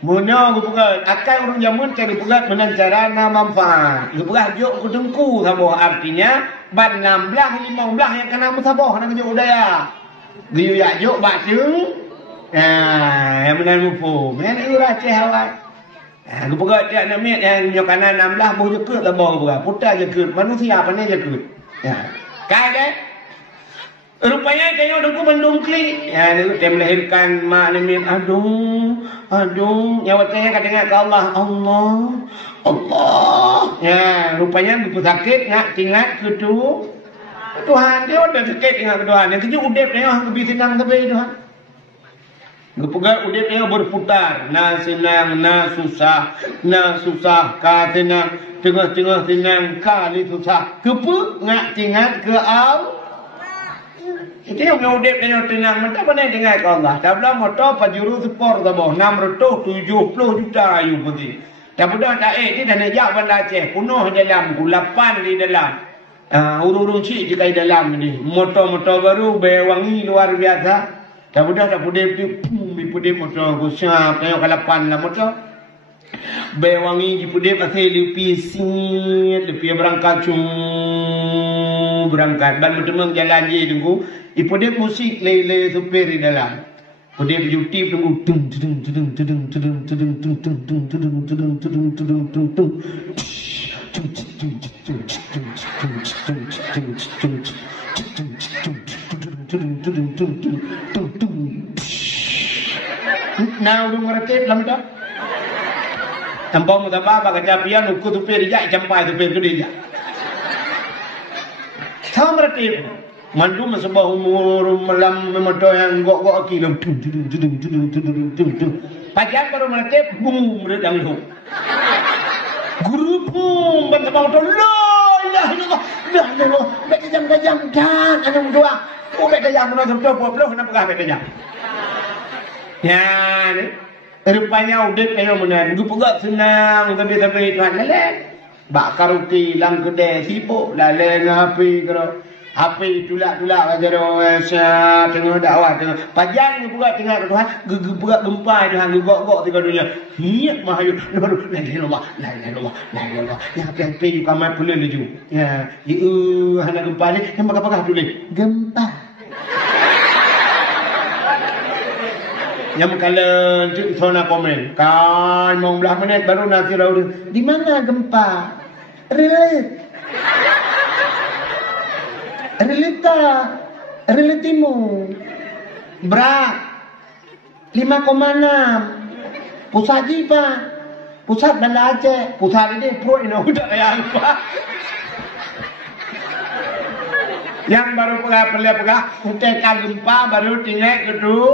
Munya bukan akan orang jamun cari bukan dengan cara manfaat. Bukan juk ku dengku sabo artinya ban 16 15 yang kena musabah nak juk udaya. Dia ya juk bak jeung yang benar mupu. Mana urah cehawat. Aku pegat dia nak miat yang nyo kanan 16 boh jekut lah boh bukan. Putar jekut. Manusia pandai jekut. Ya. Kai deh. Rupanya tengok dengku mendung klik. Ya, dia melahirkan mak nimin. Aduh. Nyawa tanya katanya ke Allah. Allah. Ya, rupanya buku sakit ngak tingat ke tu. Tuhan dia udah sakit dengan Tuhan. Yang kerja udep tengok lebih senang sampai Tuhan. Gepegat udip dia berputar. Na senang, na susah, ka senang, tengah-tengah senang, ka ni susah. Kepu ngak tingat ke al. Itu yang udip dia tenang. Mentah pandai dengar ke Allah. Dah bilang motor pajuru sport dah boh 670 juta ayu putih. Dah budak tak dia dah nak jak bandar Aceh. Penuh dalam, gulapan di dalam. Urung-urung cik je kat dalam ni. Motor-motor baru, wangi luar biasa. Dah budak dah pudip motor aku siap tengok kalapan lah motor. Wangi di pudip asal lupi sit, lupi berangkat berangkat ban bertemu jalan je tunggu. Ipudip musik lele supir di dalam. Dia cuti tunggu tung tung tung tung tung tung tung tung tung tung tung tung tung tung tung. Now dong meretep lam dah. Tampang mutaba bagajapian ukku tu periak jampai tu per dia. Sama meretep. Mandu masabah umur malam memoto yang gok kilo. Pajan baru meretep bum redang lu. Guru pun bantah motor lah Allah beta jam dan anu doa oh beta jam nonton coba kenapa gak beta jam ya ni rupanya udah kayak mana gue pegak senang tapi Tuhan lelek bak karaoke lang kedai sibuk laleng HP tulak ajar saya tengah dakwah tengah pajan pula tengah Tuhan gerak gempa Tuhan gok tengah dunia niat mahayu baru la ilaha yang HP kamar pula laju ya hana gempa ni yang pakah tulis gempa yang kalian cik zona komen kan mau belah menit baru nanti di mana gempa relatimu berat 5,6 pusat jipa pusat Banda Aceh pusat ini pro ini udah yang apa yang baru pegah utekan gempa baru tinggal kedua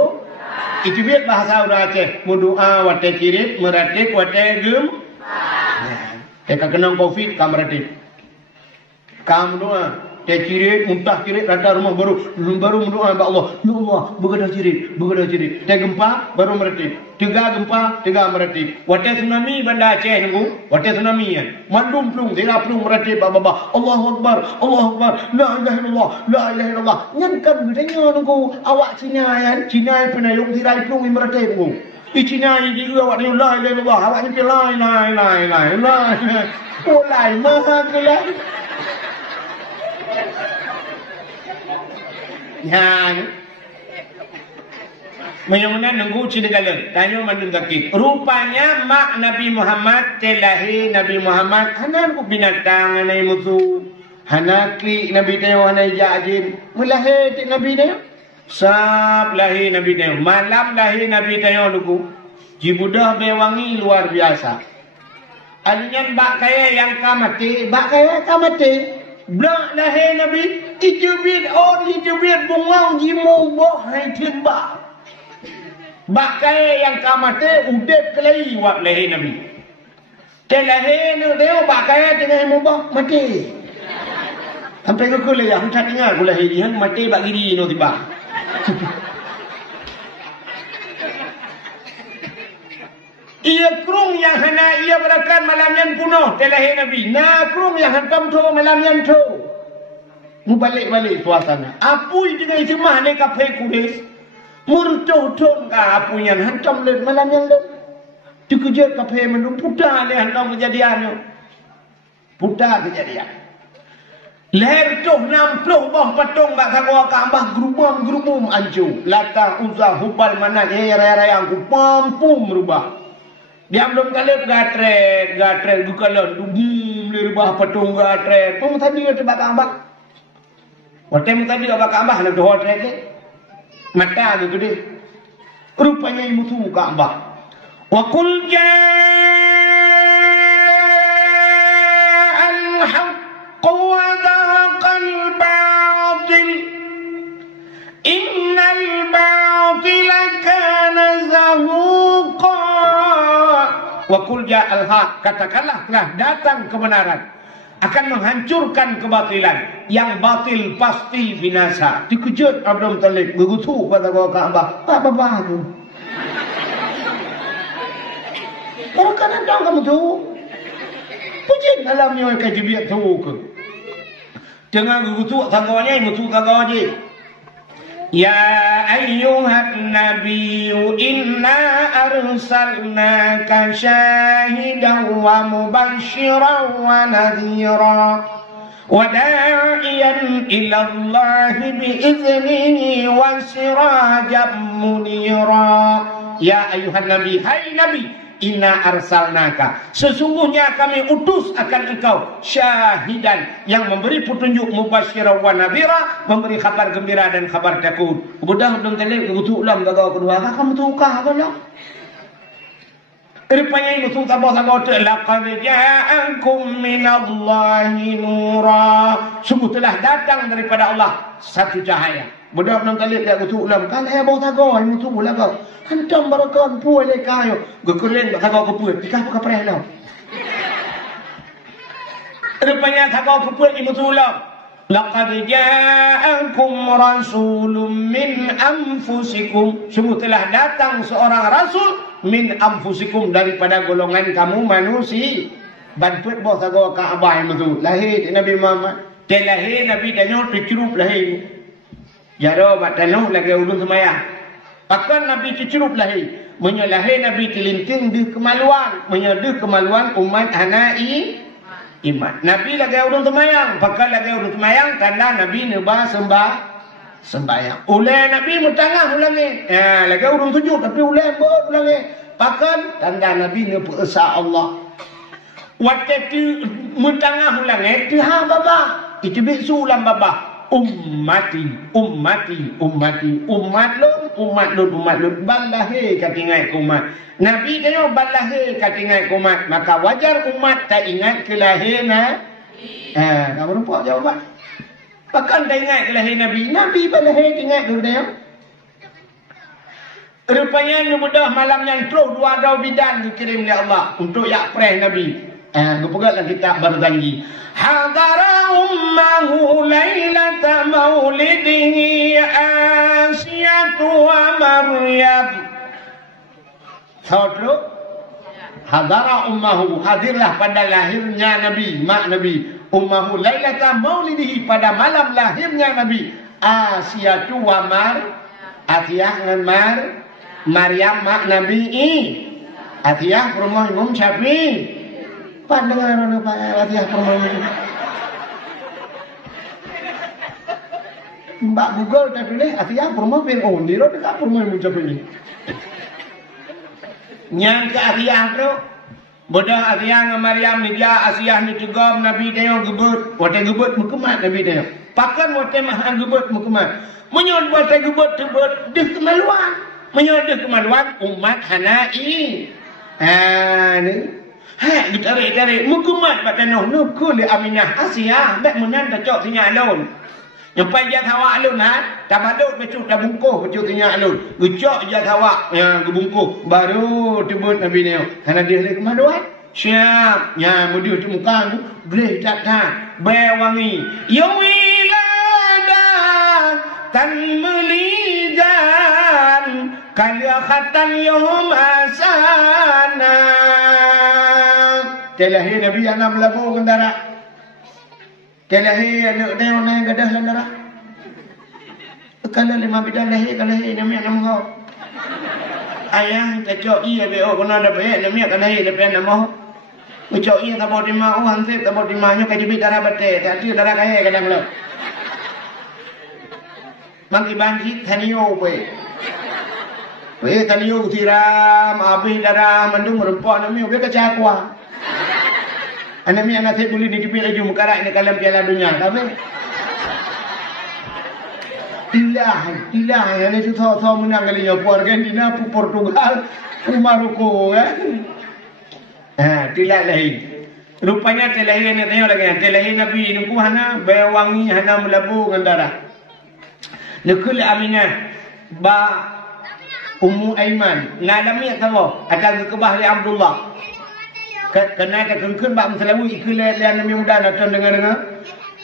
itu biar bahasa udah Aceh mudua wate kirit meratip wate gem teka kenang covid kamratip kamu doa cirit muntah cirit rata rumah baru berdoa kepada Allah ya Allah begadah cirit teh gempa baru meretip tiga gempa tiga meretip wate tsunami Banda Aceh nunggu wate tsunami ya mandum plung tiga plung meretip baba Allahu Akbar la ilaha illallah nyankan gedenya nunggu awak Cina penayung tirai plung meretip nunggu Cina ini juga awak ni la ilaha illallah awak ni la mulai maha kelak yang menyunan nunggu cina galang tanya mandun takik rupanya mak Nabi Muhammad telahi Nabi Muhammad hanan ku binatang anai musuh hanakli Nabi tayo hanai jajin mulahi tik Nabi tayo sab lahi Nabi tayo malam lahi Nabi tayo nuku jibudah bewangi luar biasa alinyan bak kaya yang kamati Blak lahir Nabi Ijubit bungau jimu boh hai timba Bakai yang kamate udep kelai wak lahir Nabi Ke lahir dia bakai tengah mubah mati Sampai ke kulai yang tak dengar ku lahir dia mati bak giri no tiba Ia krung yang hana ia berakan malam yang kuno telahi Nabi. Na krung yang hantam tu malam yang tu. Mu balik suasana. Apui dengan isi mah ne kafe kudes. Murto-ton ka apui yang hantam le malam yang le. Dikejar kafe mendu putar le hantam kejadian. Putar kejadian. Leher tu 60 bah patung bak sagwa Kaabah gerumum ancu. Lata uzah hubal manat era yang ku pampum rubah. Dia belum kali gatret bukalan dugum le rubah patung gatret. Pung tadi ada bak Kaabah. Watem tadi bak Kaabah nak doh gatret. Mata tu dia. Rupanya musuh Kaabah. Wa qul ja'al haqq wa dhaqal batil. Innal batila kana zahuqa. Wa qul ja'al haq, katakanlah telah datang kebenaran akan menghancurkan kebatilan, yang batil pasti binasa. Dikejut Abdul Muttalib gegutu pada Kaabah. Apa tu? Orang kan ada kamu tu. Puji dalamnya kajibiat tu ke. Jangan gegutu tanggawanya mutu tanggawaje. Ya ayyuhan nabiyyu inna arsalnaka syahidan wa mubasysyiran wa nadhira وداعيا إلى الله بإذنه وسراجا منيرا. Ya ayuhan Nabi, hai Nabi, inna arsalnaka, sesungguhnya kami utus akan engkau syahidan, yang memberi petunjuk, mubasyiran wa nadhira, memberi kabar gembira dan kabar takut. Budak dong telik betul ulam gagau kedua, kamu tukah apa nak? Rupanya ini betul tabah tu, laqad ja'akum minallahi nura, sungguh telah datang daripada Allah satu cahaya. Budak nang talik dia betul ulam kan bau tago ini betul ulam kau. Hantam barakon puai le kayo. Gekulen tago kepuai, pikah apa kapreh lau. Rupanya tago kepuai ini betul ulam. Laqad ja'akum rasulun min anfusikum, sungguh telah datang seorang rasul min anfusikum, daripada golongan kamu manusia. Bantuan bos tago ka abai betul. Lahir Nabi Muhammad, lahir Nabi Daniel dicurup lahir. Jaro bat tanuh lagi ulun semaya. Pakan Nabi dicurup lahir. Menyalahir Nabi tilinting di kemaluan, menyedih kemaluan umat hanai iman. Nabi lagi ulun semayang, pakan lagi ulun semayang tanda Nabi neba sembayang. Ulai Nabi mutangah ulangi. Lagi ulun sujud tapi ulai ulangi. Pakan tanda Nabi neba esa Allah. Waktu mutangah ulangi tiha baba. Itu bisu ulang baba. Ummati, umat lun balahe katingai kumat. Nabi dia balahe katingai kumat, maka wajar umat tak ingat kelahirna. Kamu lupa jawapan. Bahkan tak ingat kelahir Nabi. Nabi balahe ingat dulu dia. Rupanya ni mudah malam yang terus dua daun bidan dikirim oleh Allah untuk yak preh Nabi. Kepegatlah kitab berjanji. Hadara ummahu lailata maulidihi Asiyatu wa Maryam. Tahu? Hadara ummahu, hadirlah pada lahirnya Nabi, mak Nabi. Ummahu lailata maulidihi, pada malam lahirnya Nabi. Asiyatu wa Atiyah dengan Maryam mak Nabi. Atiyah rumah Imam Syafi'i. Pandangan orang apa Atiyah permainan. Mbak Google tak pilih Atiyah permainan. Oh, ni roh dekat permainan macam ini. Yang ke Atiyah tu, bodah Atiyah dengan Maryam ni dia Asiyah ni tegam Nabi dia gebut. Waktu gebut mukemat Nabi dia. Pakan waktu mahan gebut mukemat. Menyod waktu gebut tebut di kemaluan. Menyod di kemaluan umat hanai. Ni. Ditarik-tarik mukumat batanoh nuku li Aminah Asiyah bek menan dak cok tinya alun. Nyampai dia tawak alun tabadut becu dah bungkuh becu tinya alun. Gecok dia tawak gebungkuh baru tebut Nabi dia. Karena dia le kemaluan. Siap. Mudah tu muka tu gleh tak be wangi. Ya wilada tan meligan kaliakhatan yum asana. Telahir Nabi yang nak melabuh kendara. Telahir anak dia yang gadah kendara. Kalau 5 bidang lahir, kalau lahir Nabi yang nak ayah tak cok iya beo kena ada baik Nabi yang lahir Nabi yang nak cok iya tak bawa dimah hansip tak bawa dimahnya kajibit darah bete tak ada darah kaya kadang lo. Mangki banjir tanio pe. Pe tanio tiram habis darah mandung rempah Nabi be kecakwa. Anak mi anak saya boleh dikipir lagi mukarak ni kalam piala dunia. Tapi Tilah yang itu tahu menang kali ya Argentina, Portugal, Maroko kan. Tilah lain. Rupanya tilah ini tengok lagi. Tilah Nabi nunggu hana bewangi hana melabu ngandara. Nekul Aminah ba Ummu Aiman ngalami tahu ada kebah li Abdullah. Kena ada kengkun bak selalu ikut lian Nabi muda datang dengar.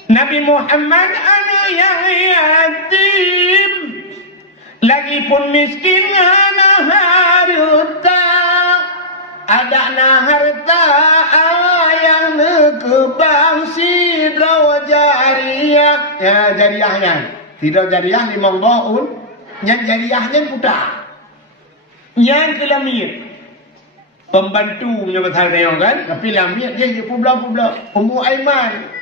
Nabi Muhammad ana yang yatim lagi pun miskin ana harta ada harta yang nekebang sidra jariyah jariyahnya sidra jariyah 5 tahun yang jariyahnya putar yang kelamir pembantu punya betul dia kan tapi lamir dia publa Ummu Aiman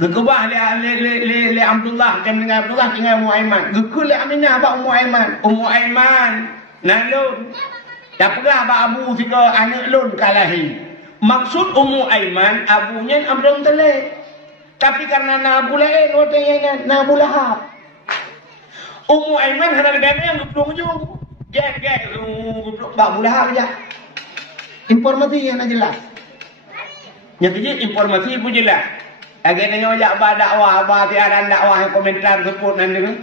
Gekebah le Abdullah kan dengan Abdullah dengan Ummu Aiman. Gekul le Aminah ba Ummu Aiman. Ummu Aiman nalun. Tak pernah ba Abu tiga anak lun kalahi. Maksud Ummu Aiman abunya Abdul Muttalib. Tapi karena Abu lain watanya Abu Lahab. Ummu Aiman hana negara yang geplung ujung. Gek geplung ba Abu Lahab aja. Informasi yang jelas. Yang kecil informasi pun jelas. Lagi nanya jak ba dakwah, ba tiaran dakwah yang komentar sebut nanti kan.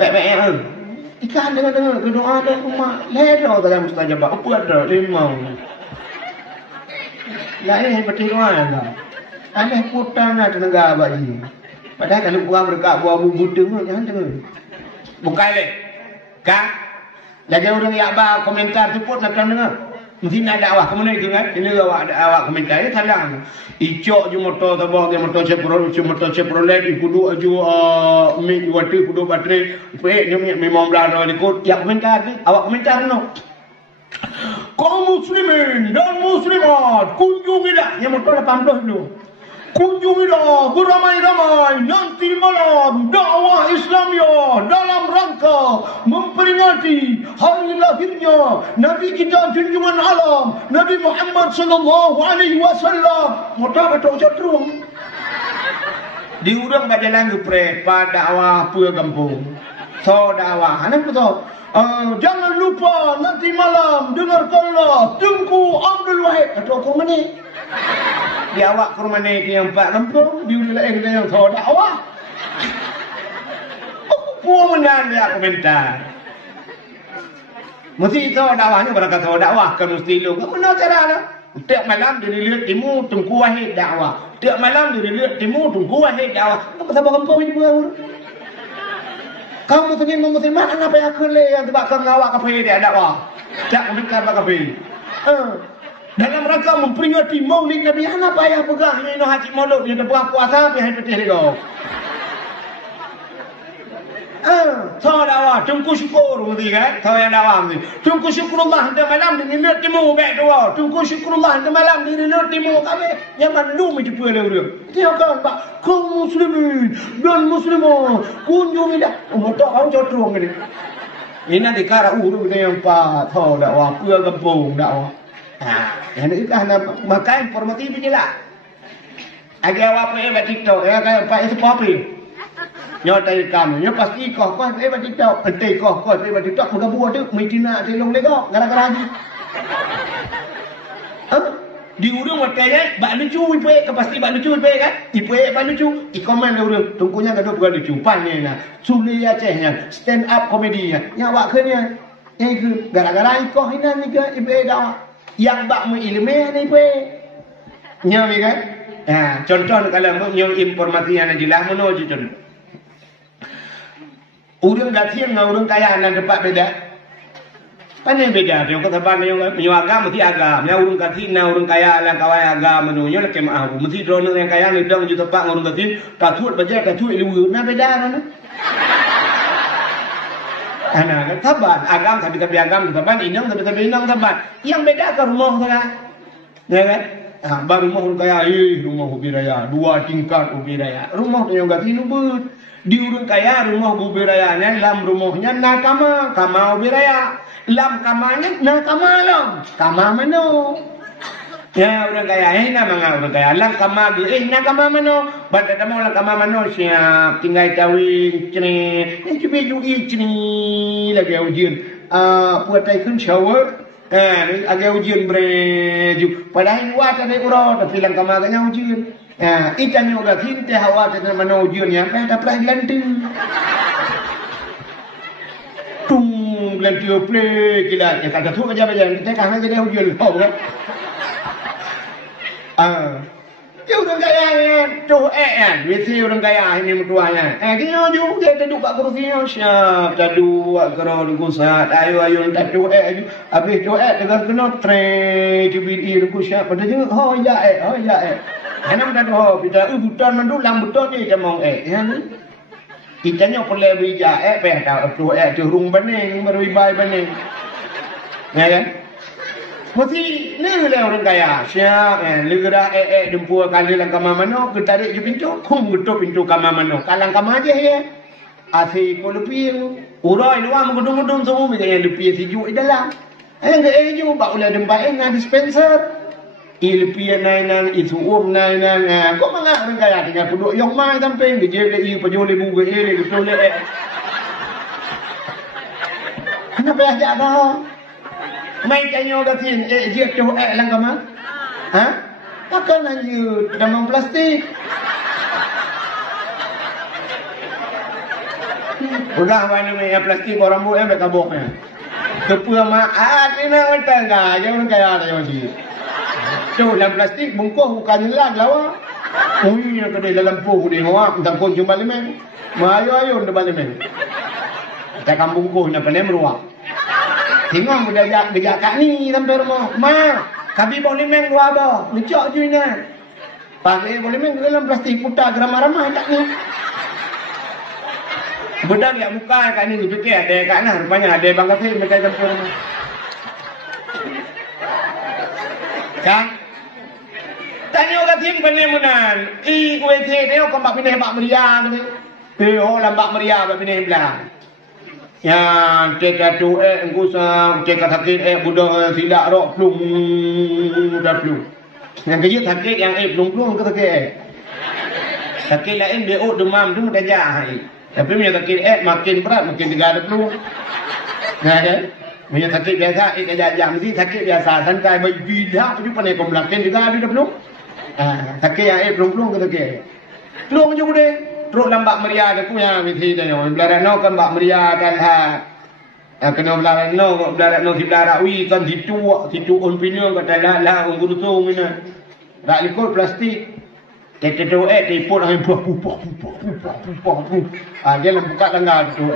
Pek-pek ikan dengar doa ada rumah lero dalam mustajabah. Apa ada limau. Lain seperti mana lah. Aneh putan ada negara bagi. Padahal kalau buang berkat buah bubur dengar jangan dengar. Bukan le. Kak. Lagi orang yang ba komentar sebut nak dengar. Mesti nak dakwah kemudian dengar ini awak komentar ya salah. Icok je motor tabah dia motor Chevrolet ikudu aju mi wati kudu baterai pe ni memang belar ikut yang komentar ni awak komentar no. Kaum muslimin dan muslimat kunjungilah yang motor 18 dulu. Kunjungilah beramai-ramai nanti malam dakwah Islamiyah dalam rangka memperingati hari lahirnya Nabi kita junjungan alam Nabi Muhammad sallallahu alaihi wasallam. Motor betul jodrong. Diurang berjalan ke pada dakwah pua kampung. So dakwah anak betul. Jangan lupa nanti malam dengarkanlah Tengku Abdul Wahid atau kau mana? Di awak ke rumah ni yang 4 kampung, di udah lain yang tahu dakwah. Apa menan dia komentar. Mesti tahu dakwahnya berangkat tahu dakwah kan mesti lu. Mana caranya? Tiap malam dari lihat timu Tengku Wahid dakwah. Tiap malam dari lihat timu Tengku Wahid dakwah. Apa sabar kampung ini buat? Kamu tengin muslimat apa yang kele yang terbakar ngawak kafe dia dakwah. Tak komentar kafe. Dalam rangka memperingati Maulid Nabi apa yang pegang ni no hati maulud dia berapa puasa apa yang petih dia. Tahu dakwah tunggu syukur mesti kan? Tahu yang dakwah ni. Tunggu syukurullah dah malam di lihat timu baik doa. Tunggu syukurullah dah malam di lihat timu kami yang mandum itu pun dia. Dia kan pak kaum muslimin dan muslimah kunjungi dah. Motor kau jodrong ni. Ini di kara urut dia yang pak tahu dakwah pua kampung dakwah. Yang itu kan maka informasi begini lah. Agak apa yang buat TikTok, kayak apa itu kopi. Nyotai kamu, nyo pasti kau buat TikTok, penting kau buat TikTok, mudah buat tu, meetina telung lego, gara-gara lagi. Di urung matanya, bak lucu ibu pasti bak lucu ibu kan? Ibu bak lucu, ikomen urung, tungkunya gaduh bukan lucu, pannya, suli Acehnya, stand up komedinya, nyawa kenya, yang gara-gara ikoh ini juga ibu dah. Yang bak mengilmiah ni pun nyami kan? Contoh kalau yang informasi yang jelas mana je contoh. Orang datian dengan orang kaya nan dapat beda. Pandai beda dia kata pandai yang agama mesti agama. Yang orang kaya dengan orang kaya lan kawai agama menunya lek maaf. Mesti drone yang kaya ni dong juta pak orang kaya tatut baca tatut ilmu na beda mana? Anak tabat agam tapi agam tabat inang tapi inang tabat yang beda ke rumah tu kan ya kan baru rumah orang kaya rumah ubi raya 2 tingkat ubi raya rumah tu yang gak tinubut di orang kaya rumah ubi rayanya lam rumahnya kama ubi raya lam kamanya lam kama mana ya orang kaya nama orang kaya lam kama kama mana pada tamu lam kama mana siap tinggal kawin cini cubi juga cini lagi ujian buat tay kun shower agak ujian bereju padahal wadah ni urut tapi lam kama agaknya ujian ikan ni udah tinte hawa tentang mana ujiannya dah pernah lanting tung lanting play gila ya kata tu aja kita kan jadi ujian oh kan dia orang kaya tu mesti orang kaya ini mertuanya dia juga dia duduk kat kursinya siap tadu kerana kusat ayo tak tu habis tu dengan kena train cubit ku siap pada juga oh ya anak dah tu kita butan mandu lam betul ni jamong ya ni kita nyo perlu bija pe dah tu tu rung bening baru ibai bening ya kan Mesti ni lah orang kaya. Siap, lera dempua kali lang kamar mano, ketarik je pintu, getuk pintu kamar mano. Kalang kamar aja ya. Asyik ko lebih. Urai luar mengudung-udung semua macam lebih sejuk di dalam. Enggak je bak ulah dempak dengan dispenser. Lebih nainan itu nainan. Kok mangak orang kaya dengan kuduk yang mai sampai dia le pajole buga le betul le. Kenapa ya dah? Mai tanyo gatin je tu lang kamar. Ha? Pakai lanjut dalam plastik. Udah mana ni plastik orang buat mereka kaboknya. Kepua maat ni nak tangga jangan kaya ada macam tu dalam plastik bungkus bukan jelas lawa. Oh iya kedai dalam lampu ni awak tentang pun cuma lemeng. Mayo ndak lemeng. Kita kampung ko na panem ruang. Tengok budak gejak kat ni sampai rumah. Ma, kabi boleh lemeng dua ba. Ngecok je ni. Pakai boleh lemeng dalam plastik putar ramah-ramah tak ni. Budak yang buka kat ni fikir ada kat nah rupanya ada bang kafe mereka campur rumah. Kan? Tanya orang tim penemunan. UET dia kau bak pindah bak meriah ni. Teo lambak meriah bak pindah belah. Ya, cek tu engku sang cek sakit budak silak rok plung dah plung. Yang kerja sakit yang plung-plung ke sakit. Sakit lain dia demam tu dah jah. Tapi punya sakit makin berat makin tegak ada plung. Nah ya. Punya sakit biasa tidak jam mesti sakit biasa santai bidak tu pandai kau melakin juga ada plung. Sakit yang plung-plung ke sakit. Plung je bude. Teruk lambak meriah dia punya mesti dia. Belarak no kan bak meriah kan ha. Kena belarak no si belarak wi kan situ on pinyong kata lah guru tu mina. Dak likut plastik. Tetetu tiput angin puah. Dia nak buka tangga tu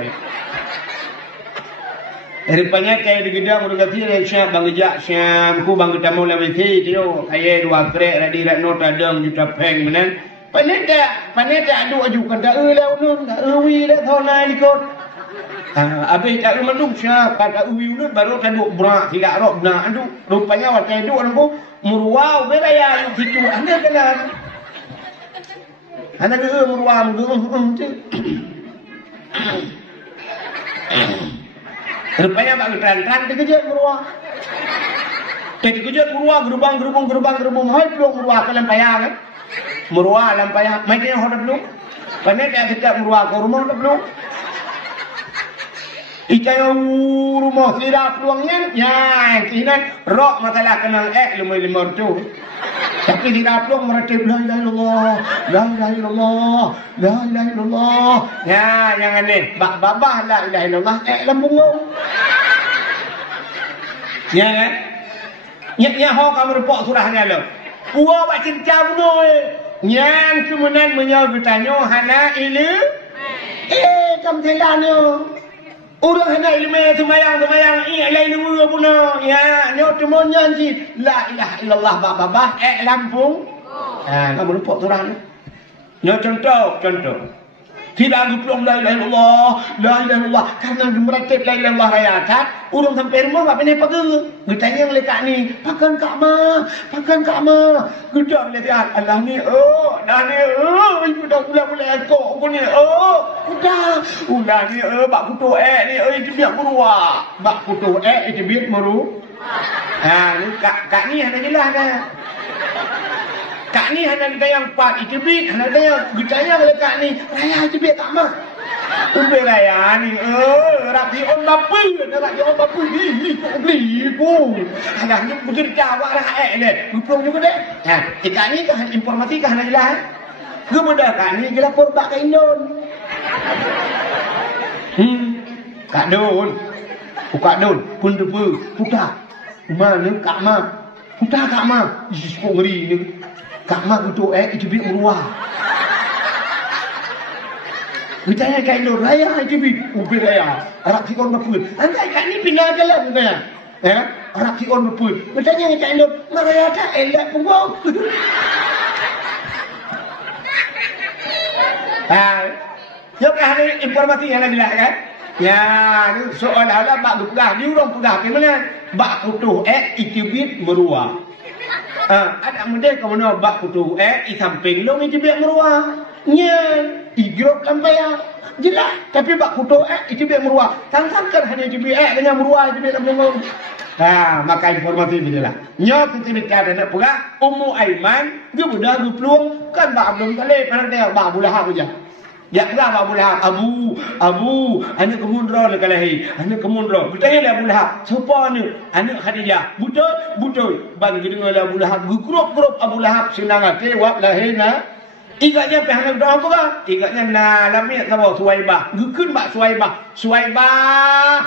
Rupanya kayak di gedang udah kati siap bang gejak siap ku bang kita mau lebih dia kayak dua krek radi ratno tadang juta peng menan. Paneta adu aju kata lah unun wi dah thau nai likut. Habis tak menung siap kata wi unun baru kaduk brak silak rok nak adu. Rupanya waktu adu orang ku muruau beraya yuk situ anda kenal. Anda ke muruam tu. Rupanya bang tran terkejut muruah. Terkejut muruah gerbang. Hai peluk muruah ke lampayang kan. Muruah lampayang. Mai dia hodap peluk. Panet dia dekat muruah ke rumah hodap peluk. Ikan rumah tidak peluangnya. Ya, kinan rok masalah kenal lemur tu. Tapi tidak peluang meratib la ilaha illallah. Ya, jangan ni. Babah la ilaha illallah lambung. Ya kan? Nya ho kamu repok surahnya lo. Puah bak cincang no. Nyang kemudian menyau bertanya hana ilu. Kamu telanyo. Urang hana ilmu semayang lain ilmu puna ya nyo temon nyanyi la ilaha illallah babah lampung kamu lupa turang nyo contoh tidak diplom la ilaha illallah karena gemeratip la ilaha illallah rayakat urang sampai rumah bak pindah pagi getanya ngelekat ni pakan kak ma gedak lihat Allah ni budak mulai akok ni udah ni bak kutu ni itu biar meruah bak kutu itu biar meru ni kak ni ada jelas dah. Kak ni hanya kita yang part itibit, hanya kita yang getanya oleh kak ni raya itibit tak mah. Umbe raya ni, rapi on bapa ni ku. Agak ni betul jawab dah le. Bukan juga deh. Kak ni kan informasi kan hanya jelas. Kemudian kak ni kita porba ke Indon. Kak Don, pun depu, putar. Mana kak ma? Putar kak ma. Isi ngeri ni. Kak mak itu itibit meruah. Kita kain Indon raya itibit ubir raya. Arab sikon berpun. Anda kat ni pindah jalan katanya. Arab sikon berpun. Katanya kain Indon meraya tak elak punggung. Jom hari informasi yang jelas kan. Ya, ni seolah-olah bak pegah dia orang pegah ke mana? Bak putuh itibit merua. Ada mudah ke mana bak putuh i samping long itibit merua. Nya, igrop lampaya. Jelas, tapi bak putuh itibit merua. Tangkapkan hanya itibit dengan merua itibit lampaya. Maka informasi ni lah. Nya kita bicara nak pegah Ummu Aiman, dia budak dia peluang kan bak belum kali pada dia bak Bulahab aja. Ya kira Abu Lahab, Abu, anak kemundra nak kalahi, anak kemundra. Bertanya Abu Lahab, siapa ni? Anak Khadijah. Betul. Bang dengar Abu Lahab, grup Abu Lahab senang hati, wap lahina. Igaknya pihak doa apa kan? Igaknya na lamia tahu Suwaibah. Gukun mak Suwaibah.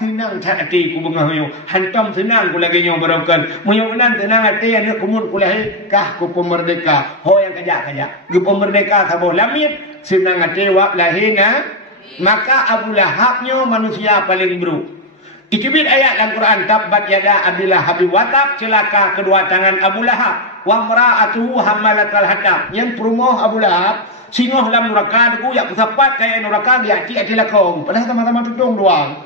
Senang hati ku bengah yo. Hantam senang ku lagi nyo berokan. Moyo nan senang hati anak kemun ku lahi kah ku pemerdeka. Ho yang kajak. Ku pemerdeka sabo lamit. Senang hati wak lahina, maka Abu Lahab nyo manusia paling buruk. Ikibit ayat dalam Quran, tabbat yada Abi Lahab watab, celaka kedua tangan Abu Lahab, wa mra'atuhu hammalatal hatab. Yang perumoh Abu Lahab singoh dalam neraka ku yak kusapat kaya neraka dia ati lakong. Padahal sama-sama tudung doang.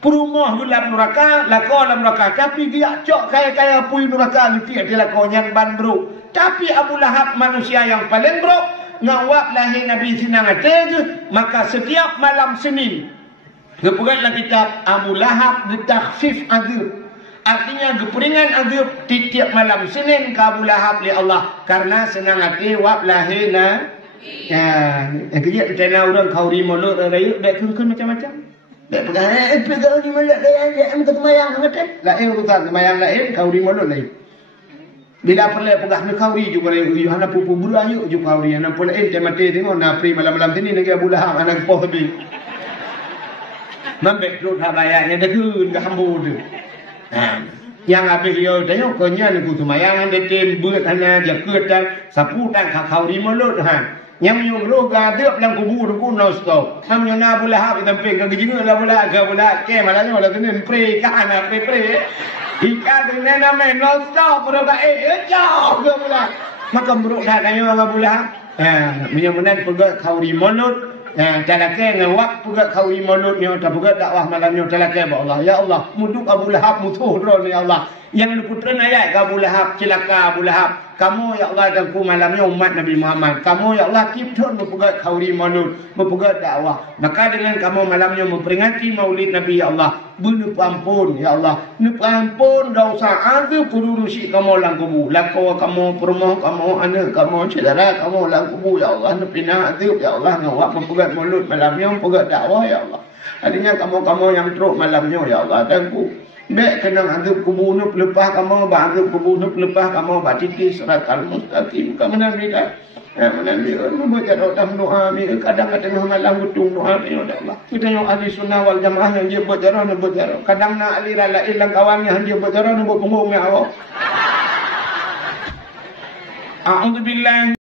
Perumoh dalam neraka, lakon dalam neraka, tapi dia cok kaya-kaya pui neraka liti ati lakong yang ban buruk. Tapi Abu Lahab manusia yang paling buruk. Ngawak lahir Nabi senang hati, maka setiap malam Senin gepegatlah kitab Abu Lahab ditakhfif azab. Artinya geperingan azab tiap malam Senin ke Abu Lahab li Allah karena senang hati wak lahir na. Yang kerja petana orang kauri molot raya dak kun macam-macam. Dak pegang ni molot raya am kemayang ngate. Lain urusan kemayang lain kauri molot lain. Bila perlu pegah nak kauri juga lagi hana pupu burayu juga kauri hana pula ente mati tengok na pri malam-malam sini lagi Abu Lahab anak poh habis. Mambek perut habayanya dekun ke hambu tu. Yang habis yo tengok konya ni ku semayang ande tem beut hana jaket dan sapu dan kauri mulut Yang yo ro ga deuk lang kubur ku no stop. Ham yo na Abu Lahab tamping ke jinga la Abu Lahab ke malanya wala tenin pri ka ana pri. Ika dengan nama non-stop berapa jauh ke pula. Maka buruk dah kayu Abu Lahab. Mudah-mudahan pegat kauri mulut. Talake ngawak pegat kauri mulutnya. Tak pegat dakwah malamnya. Talake Allah. Ya Allah. Muduk Abu Lahab mutuh drone ya Allah. Yang diputeran ayat ke Abu Lahab. Celaka Abu Lahab. Kamu ya Allah dan ku malamnya umat Nabi Muhammad. Kamu ya Allah kiptun mempegat kauri mulut. Mempegat dakwah. Maka dengan kamu malamnya memperingati maulid Nabi ya Allah. Bunuh ampun ya Allah. Nup ampun dosa ada pururusi kamu lang kubu. Lakau kamu permoh kamu anak kamu saudara kamu lang kubu ya Allah. Nepina azab ya Allah ngawak mempegat mulut malamnya mempegat dakwah ya Allah. Artinya kamu yang teruk malamnya ya Allah dan ku Bek kenang azab kubu nup lepah kamu ba azab kubu nup lepah kamu ba titis siratal mustaqim ka menan bida. Menan bida membaca doa mi kadang-kadang malam gutung doa ya Allah. Kita yang ahli sunnah wal jamaah yang dia berjarah nak berjarah. Kadang nak aliran lain lang kawan yang dia berjarah nak berpunggung ya Allah. A'udzubillah